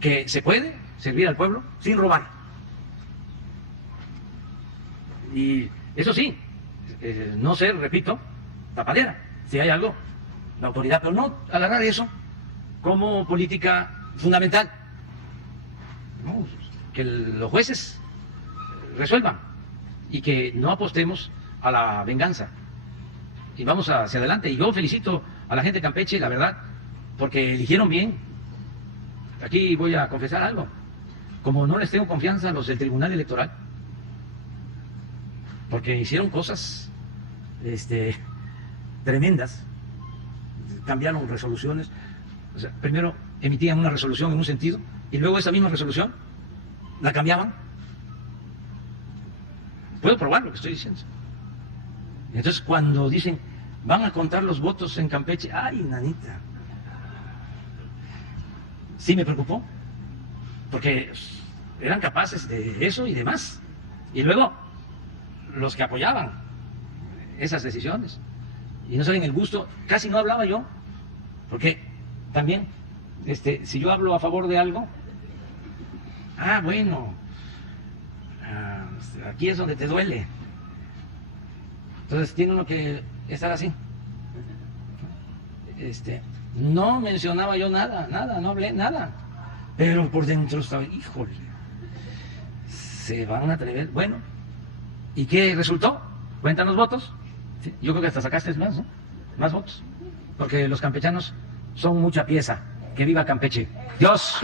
Que se puede servir al pueblo sin robar. Y eso sí, no ser, repito, tapadera, si hay algo, la autoridad, pero no agarrar eso como política fundamental. No, que los jueces resuelvan y que no apostemos a la venganza y vamos hacia adelante. Y yo felicito a la gente de Campeche, la verdad, porque eligieron bien. Aquí voy a confesar algo. Como no les tengo confianza a los del Tribunal Electoral, porque hicieron cosas tremendas, cambiaron resoluciones. O sea, primero emitían una resolución en un sentido y luego esa misma resolución la cambiaban. Puedo probar lo que estoy diciendo. Entonces, cuando dicen, van a contar los votos en Campeche, ¡ay, nanita! Sí me preocupó, porque eran capaces de eso y de más. Y luego, los que apoyaban esas decisiones, y no saben el gusto, casi no hablaba yo, porque también, si yo hablo a favor de algo, bueno, aquí es donde te duele. Entonces tiene uno que estar así. No mencionaba yo nada, no hablé nada. Pero por dentro estaba, híjole, se van a atrever. Bueno, ¿y qué resultó? ¿Cuentan los votos? Sí, yo creo que hasta sacaste más, ¿no? Más votos. Porque los campechanos son mucha pieza. Que viva Campeche. Dios.